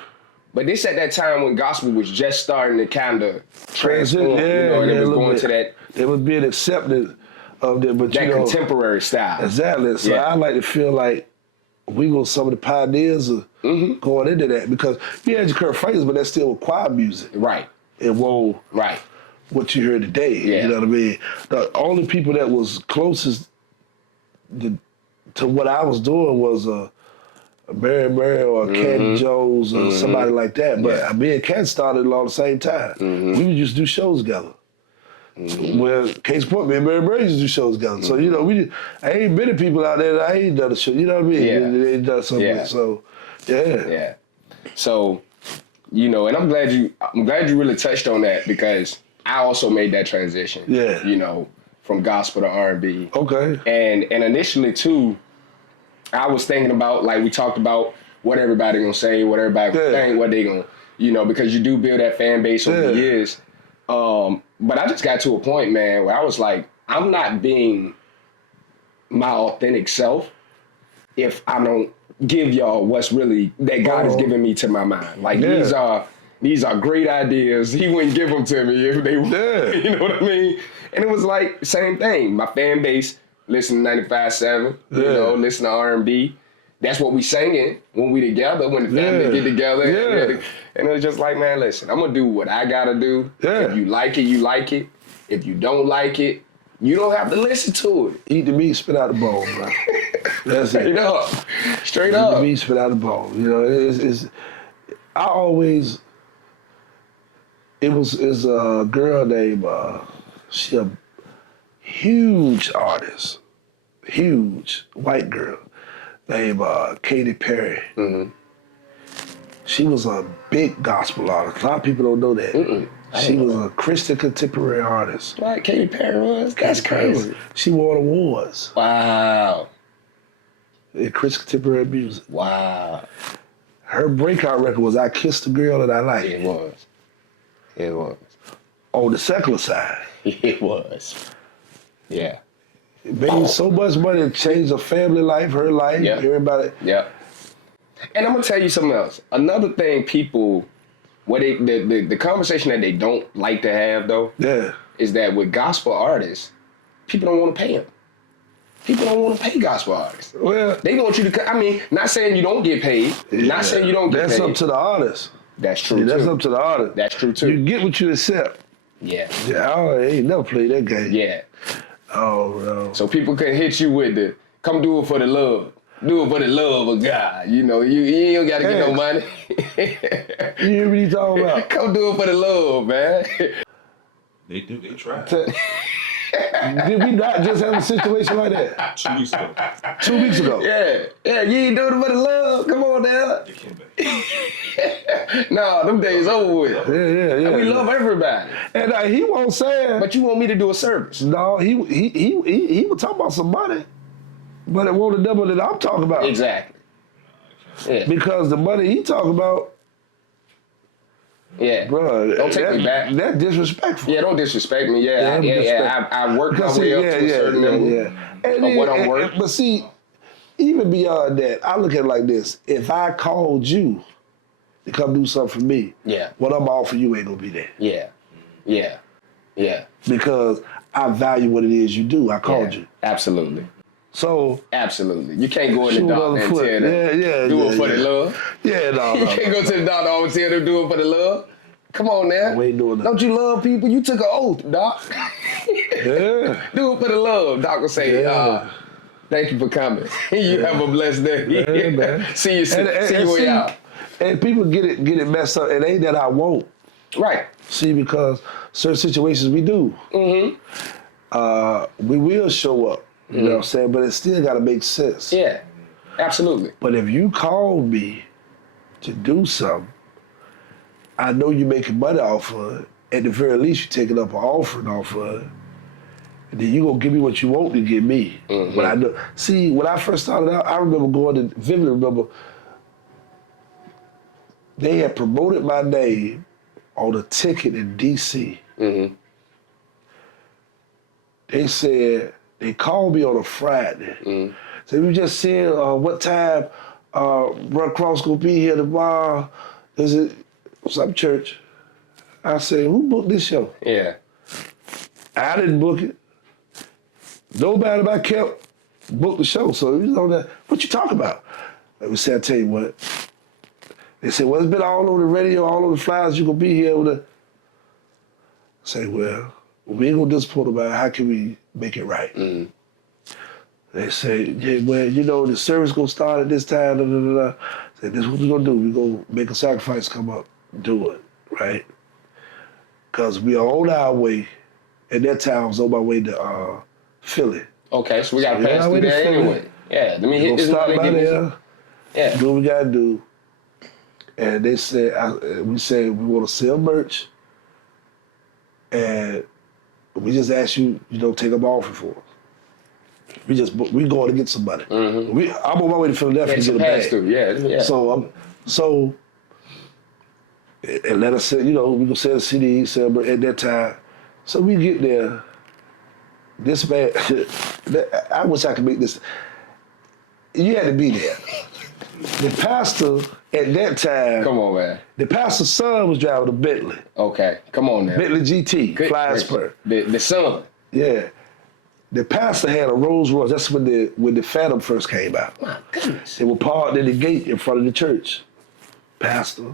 But this at that time when gospel was just starting to kind of transform, you know, and it was going to that. It was being accepted of that, but that you know, contemporary style. Exactly. So I like to feel like we were some of the pioneers of going into that, because you had your current phrases, but that's still choir music. Right. It won't. Right. What you hear today. You know what I mean? The only people that was closest to what I was doing was Mary or Ken Jones or somebody like that. But me and Ken started along the same time. We would just do shows together. Well, case point, me and Mary used to do shows together. So, you know, I ain't many people out there that I ain't done a show. You know what I mean? They ain't done something. So, So, You know, and I'm glad you really touched on that because I also made that transition. Yeah. You know, from gospel to R&B. Okay. And initially too, I was thinking about, like we talked about, what everybody gonna say, what everybody gonna think, what they gonna, you know, because you do build that fan base over the years. But I just got to a point, man, where I was like, I'm not being my authentic self if I don't give y'all what's really that God has given me to my mind. Like these are great ideas. He wouldn't give them to me if they were, you know what I mean? And it was like same thing. My fan base listen to 95.7, you know, listen to R&B. That's what we singing when we together, when the family get together. And it was just like, man, listen, I'm gonna do what I gotta do. If you like it, you like it. If you don't like it, you don't have to listen to it. Eat the meat, spit out the bone, bro. That's it. Straight up. Eat the meat, spit out the bone. You know, it's I always, it's a girl named, she a huge artist, huge white girl named Katy Perry. Mm-hmm. She was a big gospel artist. A lot of people don't know that. She was a Christian contemporary artist. Right, Katy Perry was? That's crazy. She won awards. Wow. In Christian contemporary music. Wow. Her breakout record was I Kissed the Girl That I Like. It was. It was. On the secular side. It was. Yeah. It made so much money, it changed her family life, her life, everybody. Yeah. And I'm gonna tell you something else. Another thing people, what the conversation that they don't like to have though, is that with gospel artists, people don't want to pay them. People don't want to pay gospel artists. Well, they want you to. I mean, not saying you don't get paid. Not saying you don't get paid. That's up to the artist. That's true. That's up to the artist. That's true too. You get what you accept. Yeah. Yeah. I ain't never played that game. Yeah. Oh no. So people can hit you with the come do it for the love. Do it for the love of God. You know, you ain't gotta get no money. You hear what he talking about? Come do it for the love, man. They try. Did we not just have a situation like that? 2 weeks ago. 2 weeks ago. Yeah, you ain't doing it for the love. Come on now. Nah, them days over with. Yeah. And we love everybody. And he won't say it. But you want me to do a service? No, he was talking about some money, but it wasn't the number that I'm talking about. Exactly. Yeah. Because the money he talking about. Yeah, bro, don't take me back. That's disrespectful. Yeah, don't disrespect me. I worked my way up to a certain level of what I'm worth. But see, even beyond that, I look at it like this: if I called you to come do something for me, what I'm offering you ain't gonna be there. Yeah. Because I value what it is you do. I called you. Absolutely. So absolutely, you can't go in the doctor and tell them do it for the love. Yeah, no. You can't go to the doctor and tell them do it for the love. Come on now. We ain't doing that. Don't you love people? You took an oath, doc. Yeah. Do it for the love. Doc will say, thank you for coming. You have a blessed day. Yeah, man. See you way out. And people get it messed up. It ain't that I won't. Right. See, because certain situations we do. Mm-hmm. We will show up. You know what I'm saying? But it still got to make sense. Yeah, absolutely. But if you call me to do something, I know you're making money off of it. At the very least, you're taking up an offering off of it. And then you're going to give me what you want to give me. Mm-hmm. But I know. See, when I first started out, I remember vividly remember, they had promoted my name on a ticket in D.C. Mm-hmm. They said, they called me on a Friday. Mm. So we just said, what time Andra Cross gonna be here tomorrow? Is it some church? I said, who booked this show? Yeah. I didn't book it. Nobody but kept booked the show. So you know that. What you talking about? Let me say, I tell you what. They said, well, it's been all over the radio, all over the flyers. You gonna be here with a. I say, well, we ain't gonna disappoint about it. How can we make it right? Mm. They say, yeah, well, you know, the service gonna start at this time, da, da, da, da. I said, this is what we're gonna do. We're gonna make a sacrifice, come up, do it, right? Because we are on our way. At that time, I was on my way to Philly. Okay, so we gotta pass through there anyway. Yeah, let me hit this stop by there. Yeah. Do what we gotta do. And they said, we said we want to sell merch, and we just ask you, take them offering for us. We going to get some money. I'm on my way to Philadelphia to get a bag. Yeah. So, and let us say, we gonna sell the CD, sell merch at that time. So we get there. This man, I wish I could make this. You had to be there. The pastor at that time. Come on, man. The pastor's son was driving a Bentley. Okay, come on now. Bentley GT, flying spur. The son. Yeah. The pastor had a Rolls Royce. That's when the Phantom first came out. My goodness. They were parked in the gate in front of the church. Pastor,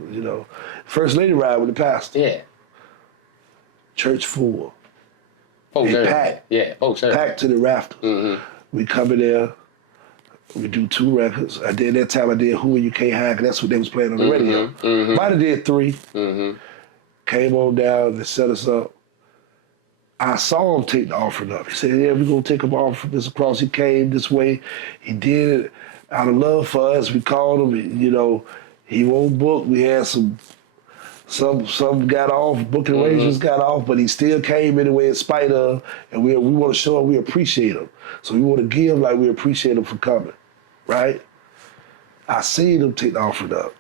First lady ride with the pastor. Yeah. Church full. Folks They there. packed. Yeah, folks there. Packed to the rafters. We come in there. We do 2 records. I did that time. I did Who You Can't Hide, 'cause that's what they was playing on the radio. Might have did 3. Came on down. They set us up. I saw him take the offering up. He said, "Yeah, we're gonna take him off from Mr. Cross." He came this way. He did it out of love for us. We called him. He won't book. We had some got off. Booking arrangements got off, but he still came anyway in spite of. And we want to show him we appreciate him. So we want to give like we appreciate him for coming, right? I seen him take the offering up.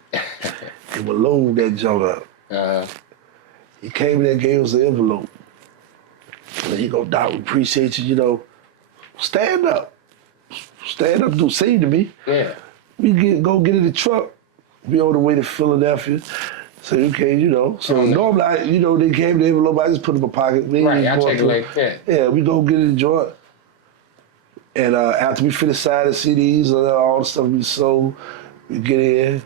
He would load that joint up. He came in there and gave us the envelope. And then he go, "Doc, we appreciate you, stand up. Stand up, do sing to me." Yeah. We go get in the truck. We on the way to Philadelphia. So, okay, So normally, they gave the envelope, I just put it in my pocket. Right, I check it later. Yeah, we go get in the joint. And after we finish signing CDs and all the stuff we sold, we get in.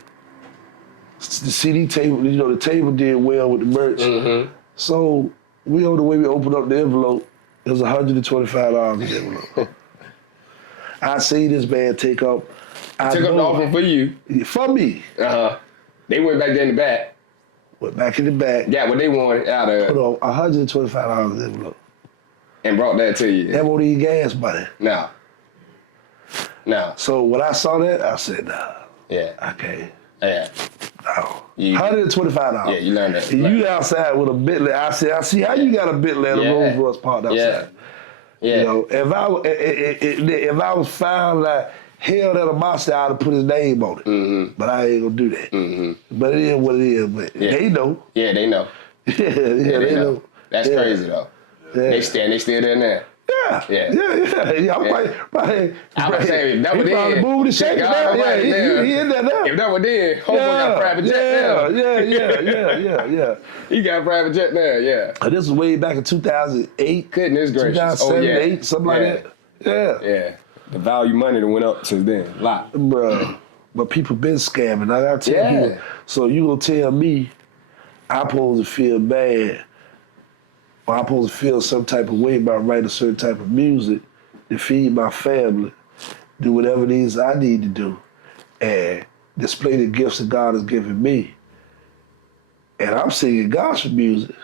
The CD table, the table did well with the merch. So we on the way, we opened up the envelope. It was $125 in the envelope. I see this man take up. Took up the offering for you. For me. They went back there in the back. Went back in the back. Got what they wanted out of Put on $125 in the envelope. and brought that to you. That won't even gas money. No. So when I saw that, I said, "Nah, Yeah. I can't. Yeah. No. You- $125. Yeah, you learned that. And you outside with a Bentley. I see how you got a Bentley and a Rolls Royce parked outside. Yeah. If I was found like hell that a monster, I'd have put his name on it. But I ain't gonna do that. But it is what it is. But they know. Yeah, they know. They know. That's crazy though. Yeah. They still there now. Yeah. I'm probably I was saying, that was he probably then. moved and shaking now. Yeah, he in there now. If that was then, Hobo got a private jet now. Yeah. He got a private jet now, yeah. And this was way back in 2008. Goodness gracious. 2007, 8, something like that. Yeah. The value money that went up since then, a lot. Bruh. But people been scamming. I gotta tell you. So you gonna tell me I'm supposed to feel bad or I'm supposed to feel some type of way about writing a certain type of music to feed my family, do whatever it is I need to do, and display the gifts that God has given me. And I'm singing gospel music.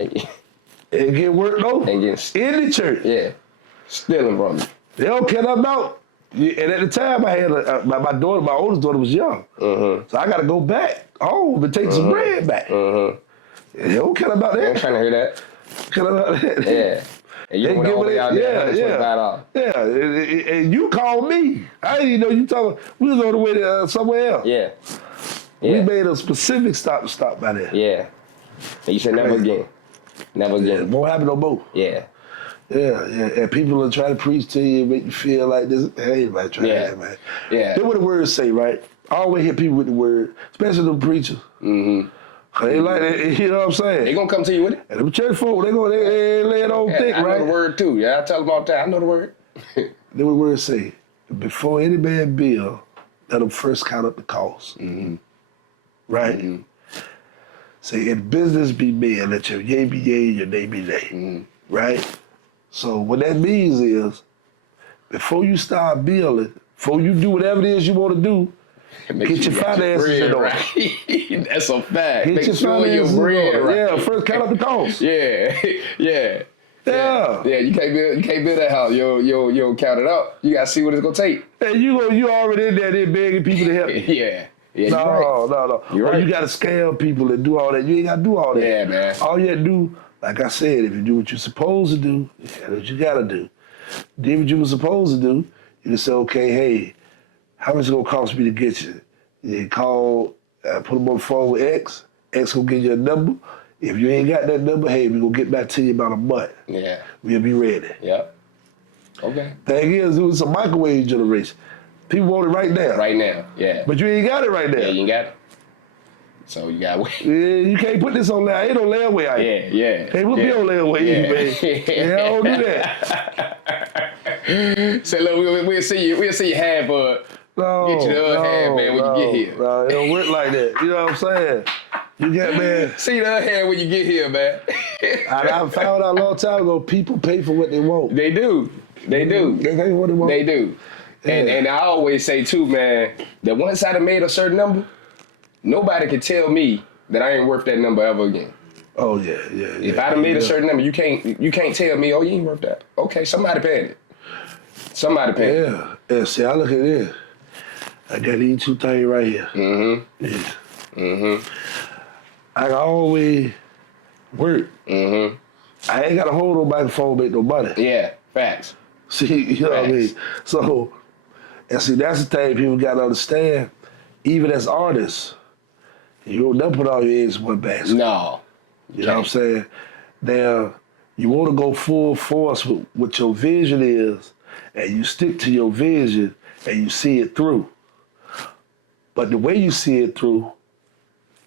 And get worked over in the church. Yeah. Stealing from me. They don't care nothing about. And at the time, I had my daughter, my oldest daughter was young. So I got to go back home and take some bread back. They don't care about that. They ain't trying to hear that. Care about that. Yeah. And you went all the way out there, $125. Yeah. And you called me. I didn't even know you talking. We was on the way to somewhere else. Yeah. We made a specific stop by there. Yeah. And you said never again. Never again. It won't happen no more. Yeah. Yeah. And people are trying to preach to you, make you feel like this. Hey, man, try that, man. Yeah. Then what the words say, right? I always hear people with the word, especially the preachers. They like that, you know what I'm saying? They gonna come to you with it. And them church folk, they lay it on thick, I right? know the word too. Yeah, I tell them all the time. I know the word. Then what the word say? Before any man build, let them first count up the cost. Right? Say, in business be men, let your yea be yea, your nay be nay. Right? So what that means is, before you start building, before you do whatever it is you want to do, get your finances in order. Right. That's a fact. Get Make your sure your finances in bread order. right. Yeah, first count up the cost. Yeah. Yeah, you can't build that house. You don't count it up. You gotta see what it's gonna take. And you already in there begging people to help you. Yeah, you're right. No. You're Or right. you got to scam people and do all that. You ain't got to do all that. Yeah, man. All you have to do, like I said, if you do what you're supposed to do, that's what you got to do. Did what you were supposed to do, you can say, okay, hey, how much it going to cost me to get you? You call, put them on the phone with X. X going to give you a number. If you ain't got that number, hey, we going to get back to you about a month. Yeah. We'll be ready. Yep. Okay. Thing is, it's a microwave generation. People want it right now. Right now, yeah. But you ain't got it right now. Yeah, you ain't got it. So you gotta wait. Yeah, you can't put this on there. Ain't no layaway out here. Yeah. Hey, we'll be on layaway, Yeah. man. Yeah, I don't do that. Say, look, we'll see you half, but get you the other half, man, when you get here. No, it don't work like that. You know what I'm saying? You get, man. See the other half when you get here, man. I found out a long time ago, people pay for what they want. They do. They do. They pay for what they want. They do. Yeah. And I always say too, man, that once I done made a certain number, nobody can tell me that I ain't worth that number ever again. Oh yeah. If I done made a certain number, you can't tell me, oh, you ain't worth that. Okay, somebody paying it. Somebody paying it. Yeah. See, I look at this. I got these two things right here. Mm-hmm. Yeah. Mm-hmm. I can always work. Mm-hmm. I ain't got to hold no microphone to make no money. Yeah, facts. See, you know what I mean? So, and see, that's the thing people got to understand. Even as artists, you don't never put all your eggs in one basket. No. You know what I'm saying? Now, you want to go full force with what your vision is, and you stick to your vision, and you see it through. But the way you see it through,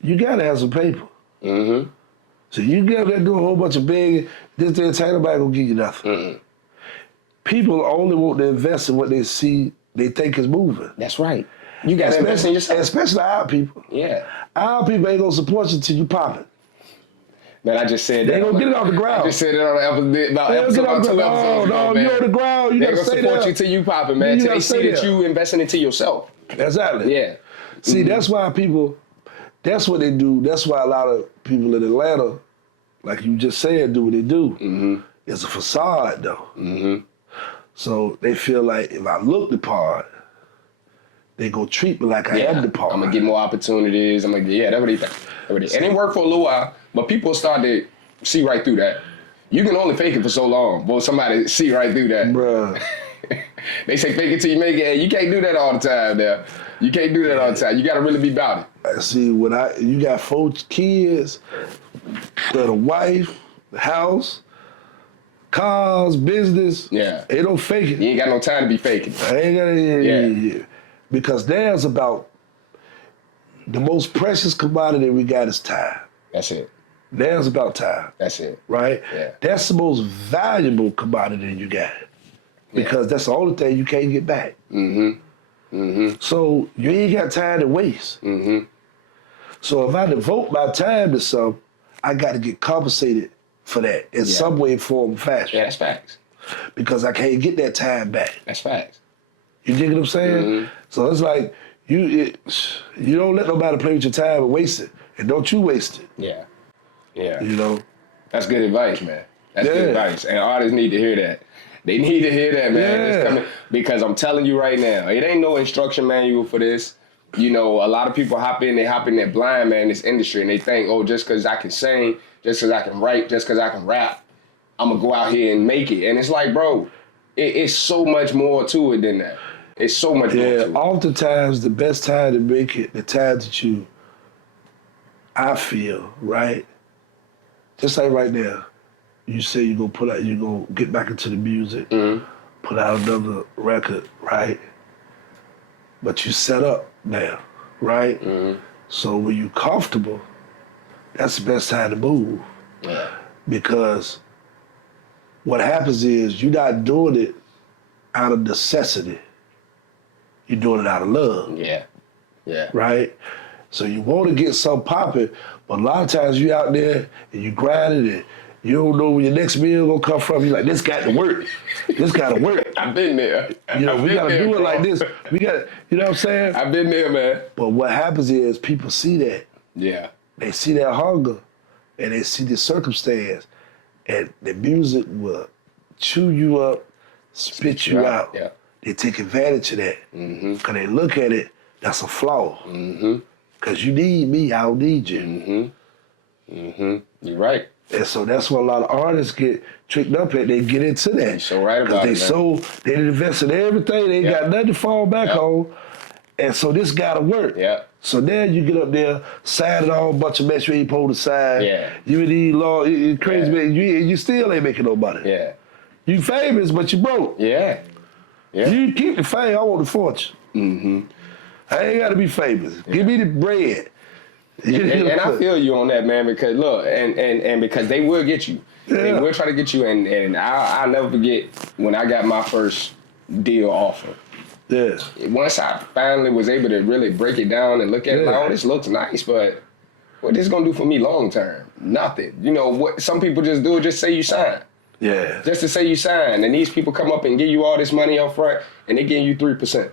you got to have some paper. Mm-hmm. So you get up there do a whole bunch of begging, this, that, nobody gonna give you nothing. Mm-hmm. People only want to invest in what they see, they think is moving. That's right. You got to invest in yourself. Especially our people. Yeah. Our people ain't gonna support you till you pop it. Man, I just said They that. ain't gonna get it off the ground. I just said it on episode, about episode 2 episodes ago, No, man. you on the ground, you They gotta gonna stay support there. you till you popping, man. You Till they gotta see stay that there. you investing into yourself. Exactly. Yeah. See, that's why people, that's what they do. That's why a lot of people in Atlanta, like you just said, do what they do. Mm-hmm. It's a facade, though. Mm-hmm. So they feel like if I look the part, they go treat me like I am the part. I'm gonna get more opportunities. that's what they think. And it worked for a little while, but people start to see right through that. You can only fake it for so long, but somebody see right through that. Bruh. They say fake it till you make it. Hey, you can't do that all the time now. You can't do that all the time. You gotta really be about it. I see, you got 4 kids, got a wife, house, cars, business. Yeah. They don't fake it. You ain't got no time to be faking. I ain't got yeah. Because there's about the most precious commodity we got is time. That's it. There's about time. That's it. Right? Yeah. That's the most valuable commodity you got. Because that's the only thing you can't get back. Mm-hmm. Mm-hmm. So you ain't got time to waste. Mm-hmm. So if I devote my time to something, I got to get compensated for that in some way, form, or fashion. Yeah, that's facts. Because I can't get that time back. That's facts. You dig what I'm saying? Mm-hmm. So it's like you don't let nobody play with your time and waste it, and don't you waste it. Yeah. Yeah. You know. That's good advice, man. That's good advice, and artists need to hear that. They need to hear that, man. It's coming, because I'm telling you right now, it ain't no instruction manual for this. You know, a lot of people hop in there blind, man, in this industry, and they think, oh, just because I can sing, just because I can write, just because I can rap, I'm going to go out here and make it. And it's like, bro, it's so much more to it than that. It's so much more to it. Oftentimes, the best time to make it, the time that I feel, right? Just like right now, you say you're gonna get back into the music, put out another record, right? But you set up now, right? So when you're comfortable, that's the best time to move. Yeah. Because what happens is you're not doing it out of necessity. You're doing it out of love. Yeah. Yeah. Right? So you want to get something popping, but a lot of times you out there and you grinding it. You don't know where your next meal gonna come from. You're like, this got to work. This got to work. I've been there. You know, we got to do it like this. We got, you know what I'm saying? I've been there, man. But what happens is people see that. Yeah. They see that hunger, and they see the circumstance, and the music will chew you up, spit you out. Yeah. They take advantage of that. Because they look at it That's a flaw. Mm-hmm. Because you need me, I don't need you. Mm-hmm. Mm-hmm. You're right. And so that's what a lot of artists get tricked up at. They get into that. You're so right about it, man. They invest in everything. They ain't got nothing to fall back on. And so this gotta work. Yeah. So then you get up there, signing all a bunch of mess you ain't supposed to sign. Yeah. You need law, crazy, man. You still ain't making no money. Yeah. You famous, but you broke. Yeah. Yeah. You keep the fame, I want the fortune. Mm-hmm. I ain't gotta be famous. Give me the bread. And I feel you on that, man, because look, and because they will get you. Yeah. They will try to get you, and I'll never forget when I got my first deal offer. Yeah. Once I finally was able to really break it down and look at it, like, oh, this looks nice, but what this gonna do for me long term? Nothing. You know what? Some people just do it, just say you sign. Yeah. Just to say you sign, and these people come up and give you all this money up front, and they give you 3%.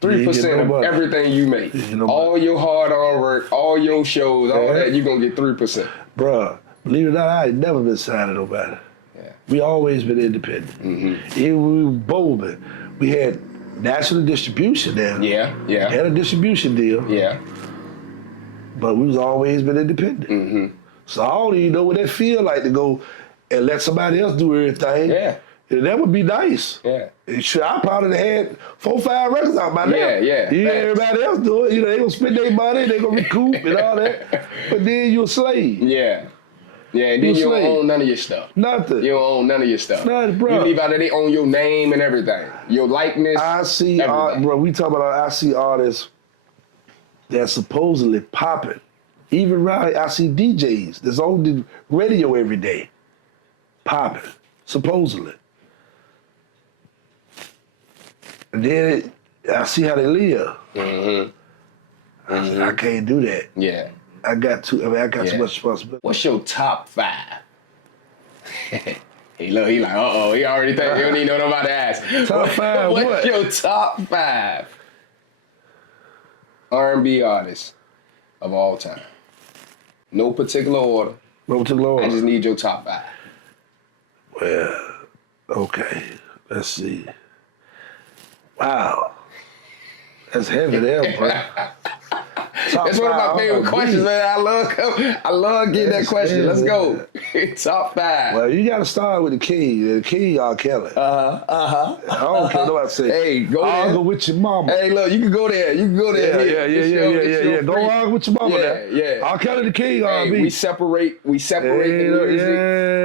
3% of everything you make. All your hard-earned work, all your shows, all that, you're going to get 3%. Bruh, believe it or not, I ain't never been signed to nobody. Yeah. We always been independent. Mm-hmm. Even we were bold. We had national distribution now. Yeah, yeah. Had a distribution deal. Yeah. But we was always been independent. Mm-hmm. So I don't even know what that feel like to go and let somebody else do everything. Yeah. And that would be nice. Yeah. Sure, I probably had 4 or 5 records out by now. Yeah. Everybody else do it. You know, they gonna spend their money, they gonna recoup and all that. But then you a slave. Yeah. Yeah, and then you don't own none of your stuff. Nothing. You don't own none of your stuff. Nothing, bro. You leave out there, they own your name and everything. Your likeness. I see, bro, we talk about, I see artists that supposedly popping. Even right, I see DJs that's on the radio every day, popping, supposedly. And then I see how they live. Mm-hmm. I can't do that. Yeah. I got too much responsibility. What's your top 5? He look, he like, he already think, he don't even know nobody to ask. Top 5 what? What's your top 5 R&B artists of all time? No particular order. No particular order. I just need your top 5. Well, okay, let's see. Wow. That's heavy there, bro. That's one of my favorite questions, man. I love getting that question. Let's go. Top 5. Well, you got to start with the king. The king, R. Kelly. I don't care what I say. Hey, go there. Argue with your mama. Hey, look, you can go there. You can go there. Yeah. Go argue with your mama there. Yeah. R. Kelly, the king, Hey, R&B. we separate the music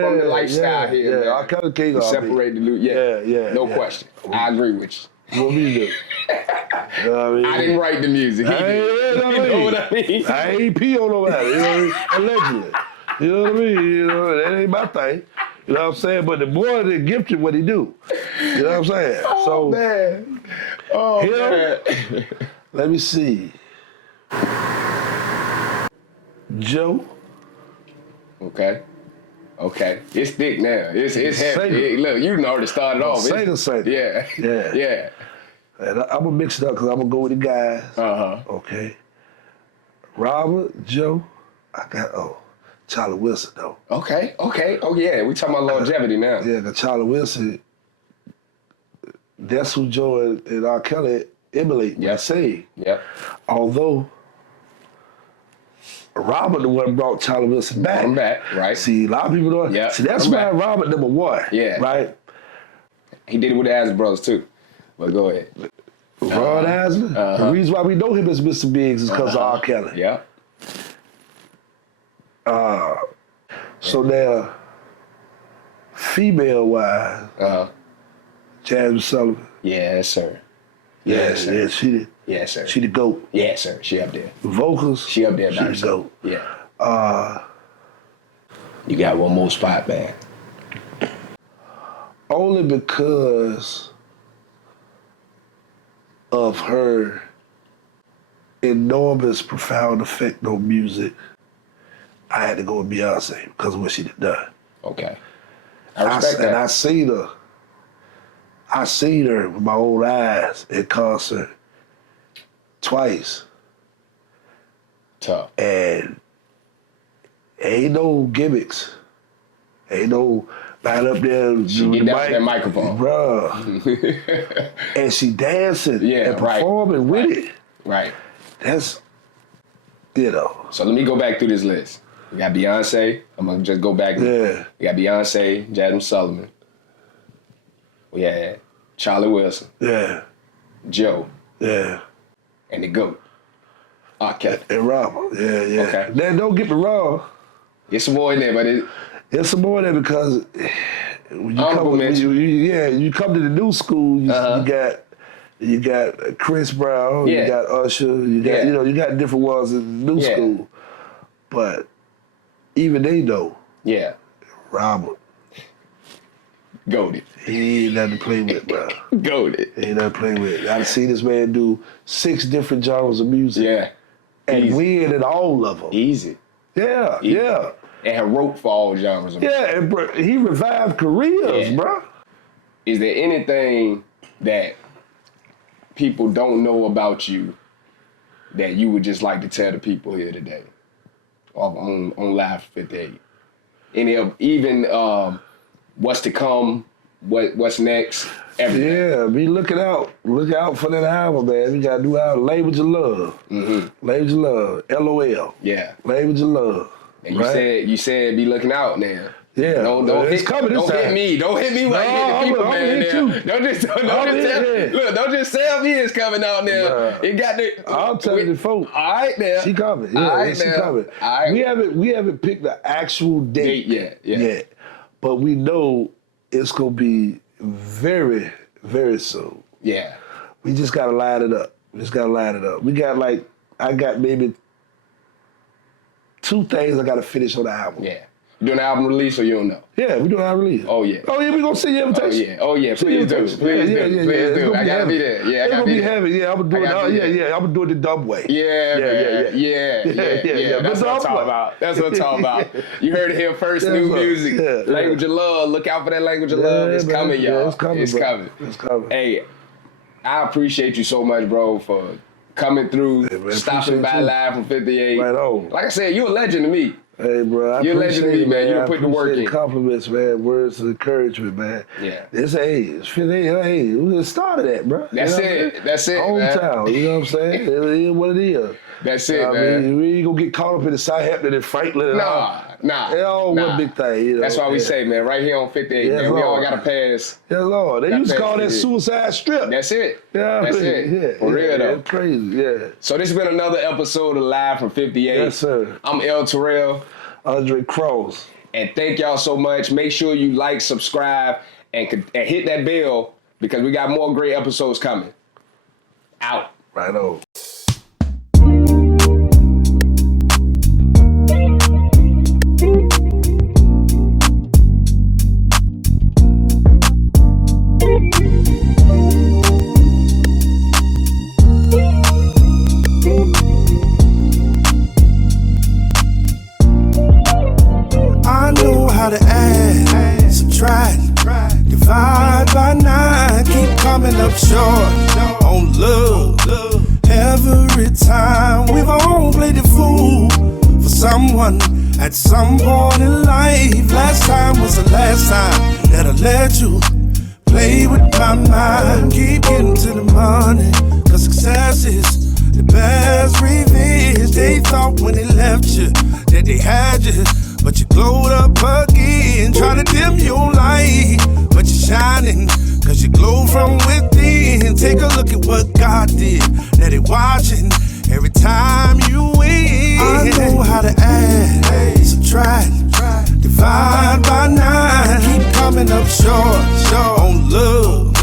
from the lifestyle here. Yeah, R. Kelly, the king, R&B. Separate the Yeah. No question. I agree with you. What we do? You know what I mean? I didn't write the music. He did. You know what I mean? I ain't pee on nobody. You know what I mean? Allegedly. You know what I mean? You know, that ain't my thing. You know what I'm saying? But the boy that gifted what he do. You know what I'm saying? Oh, man. Oh, man. Let me see. Joe. Okay. It's thick now. It's heavy. Look, you done already started off. Singer. Yeah. And I'm gonna mix it up because I'm gonna go with the guys. Okay. Robert, Joe. I got Charlie Wilson though. Okay. Oh yeah, we talking about longevity now. Yeah, the Charlie Wilson. That's who Joe and R. Kelly emulate. When I say. Yep. Although Robert the one brought Charlie Wilson back. I'm back, right? See, a lot of people don't. Yep. See, that's why Robert number 1. Yeah. Right. He did it with the Asher Brothers too. But go ahead. Ron Asner. The reason why we know him as Mr. Biggs is because of R. Kelly. Yeah. So now, female-wise, Jasmine Sullivan. Yes, sir. Yes, she the. Yes, sir. She the GOAT. Yes, sir. She up there. Vocals. She up there. She the GOAT. Yeah. You got one more spot, man. Only because of her enormous, profound effect on music, I had to go with Beyonce because of what she done. Okay. I respect that. And I seen her with my own eyes in concert twice. Tough. And ain't no gimmicks. Ain't no line up there. She get down to that microphone. Bruh. And she dancing and performing with it. Right. That's, you know. So let me go back through this list. We got Beyonce. I'm gonna just go back. Yeah. We got Beyonce, Jasmine Sullivan. We had Charlie Wilson, Yeah. Joe, Yeah. and the GOAT. Okay. And Robert. Yeah, yeah. Okay. Now, don't get me wrong. It's some more in there, but There's some more there because when you Honorable come, mention. you come to the new school, you got Chris Brown, Yeah. you got Usher, you got you got different ones in the new school. But even they know yeah, Robert, GOATed. he ain't nothing to play with, bro. GOATed. He ain't nothing to play with. I've seen this man do 6 different genres of music. Yeah. And Easy. win at all of them. Easy. Yeah, Easy. yeah. And have wrote for all genres of music. Yeah, and bro, he revived careers, Yeah. bro. Is there anything that people don't know about you that you would just like to tell the people here today on Live 58? Any of even what's to come, what's next, everything. Yeah, be looking out. Look out for that album, man. We got a new album, Language of Love. Mm-hmm. Language of Love, LOL. Yeah. Language of Love. And right? you said be looking out now. Yeah. Don't it's coming this don't hit time. me. Don't hit me like hitting the people, I'm man. hit Now. you. Don't just tell me it's coming out now. Bruh. It got the. I'll tell the folks. All right now. She coming. Yeah, All right she now. coming. All right. We haven't picked the actual date Date yet. but we know it's gonna be very, very soon. Yeah. We just gotta line it up. We got I got maybe 2 things I gotta finish on the album. Yeah. You doing an album release or you don't know? Yeah, we doing our release. Oh yeah. Oh yeah, we gonna send you invitation. Oh yeah. Please do. Please do. I gotta be there. Yeah, I gotta be there. Heavy. Yeah, I'm gonna do it. I'm gonna do it the dumb way. Yeah. Yeah. That's what I'm talking about. That's what I'm talking about. You heard it here first. New music. Yeah. Language of Love. Look out for that Language of Love. It's man. coming, y'all. Yeah, it's coming. It's bro. coming. It's coming. Hey, I appreciate you so much, bro, for coming through, Hey, man, stopping by appreciate you. Live from 58. Right on. Like I said, you're a legend to me. Hey, bro, I You're a legend to me, appreciate it, man. You I put the work appreciate in. the compliments, man. Words of encouragement, man. Yeah. It's 58. Hey, we just started that, bro. That's You know what it. I'm saying? That's it, man. Hometown, you know what I'm saying? It is what it is. That's it, I man. mean, we ain't gonna get caught up in the Southampton and Franklin and all. Nah. They all one big thing, you know. That's why we say, man, right here on 58, Yes, man, we all Lord. got to pass. Yes, Lord. They Got used to call that that Suicide Strip. That's it. Yeah, That's man. it. Yeah, For real, though. It's crazy, yeah. So this has been another episode of Live from 58. Yes, sir. I'm Terrel. Andra Cross. And thank y'all so much. Make sure you like, subscribe, and hit that bell because we got more great episodes coming. Out. Right on. I know how to add, subtract, divide by 9. Keep coming up short on love. Every time we've all played the fool for someone at some point in life. Last time was the last time that I let you play with my mind. Keep getting to the money, cause success is the best revenge. They thought when they left you that they had you, but you glowed up again. Try to dim your light, but you're shining, cause you glow from within. Take a look at what God did, that they watching every time you win. I know how to add, subtract, divide by 9. Keep coming up short on love.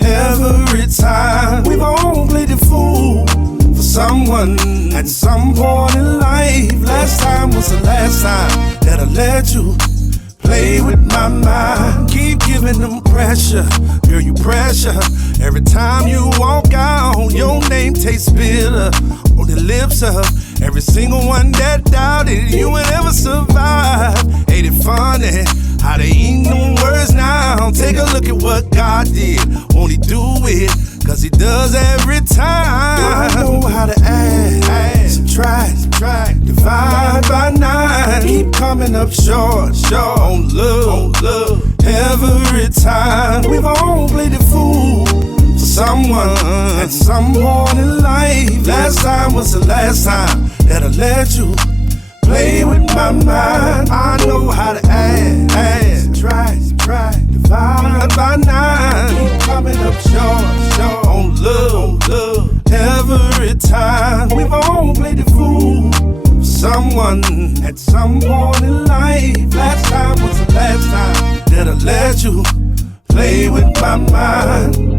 Every time we've all played the fool for someone at some point in life. Last time was the last time that I let you play with my mind. Keep giving them pressure, girl, you pressure. Every time you walk out, your name tastes bitter on the lips of every single one that doubted you would ever survive. Ain't it funny how they eat them words now? Take a look at what God did. Won't he do it? Cause he does every time. I know how to add, subtract, divide by 9. Keep coming up short on love. Every time we've all played the fool for someone at some point in life. Last time was the last time that I let you play with my mind. I know how to act, try, divide by nine. Keep coming up short on love. Every time we've all played the fool. Someone at some point in life. Last time was the last time that I let you play with my mind.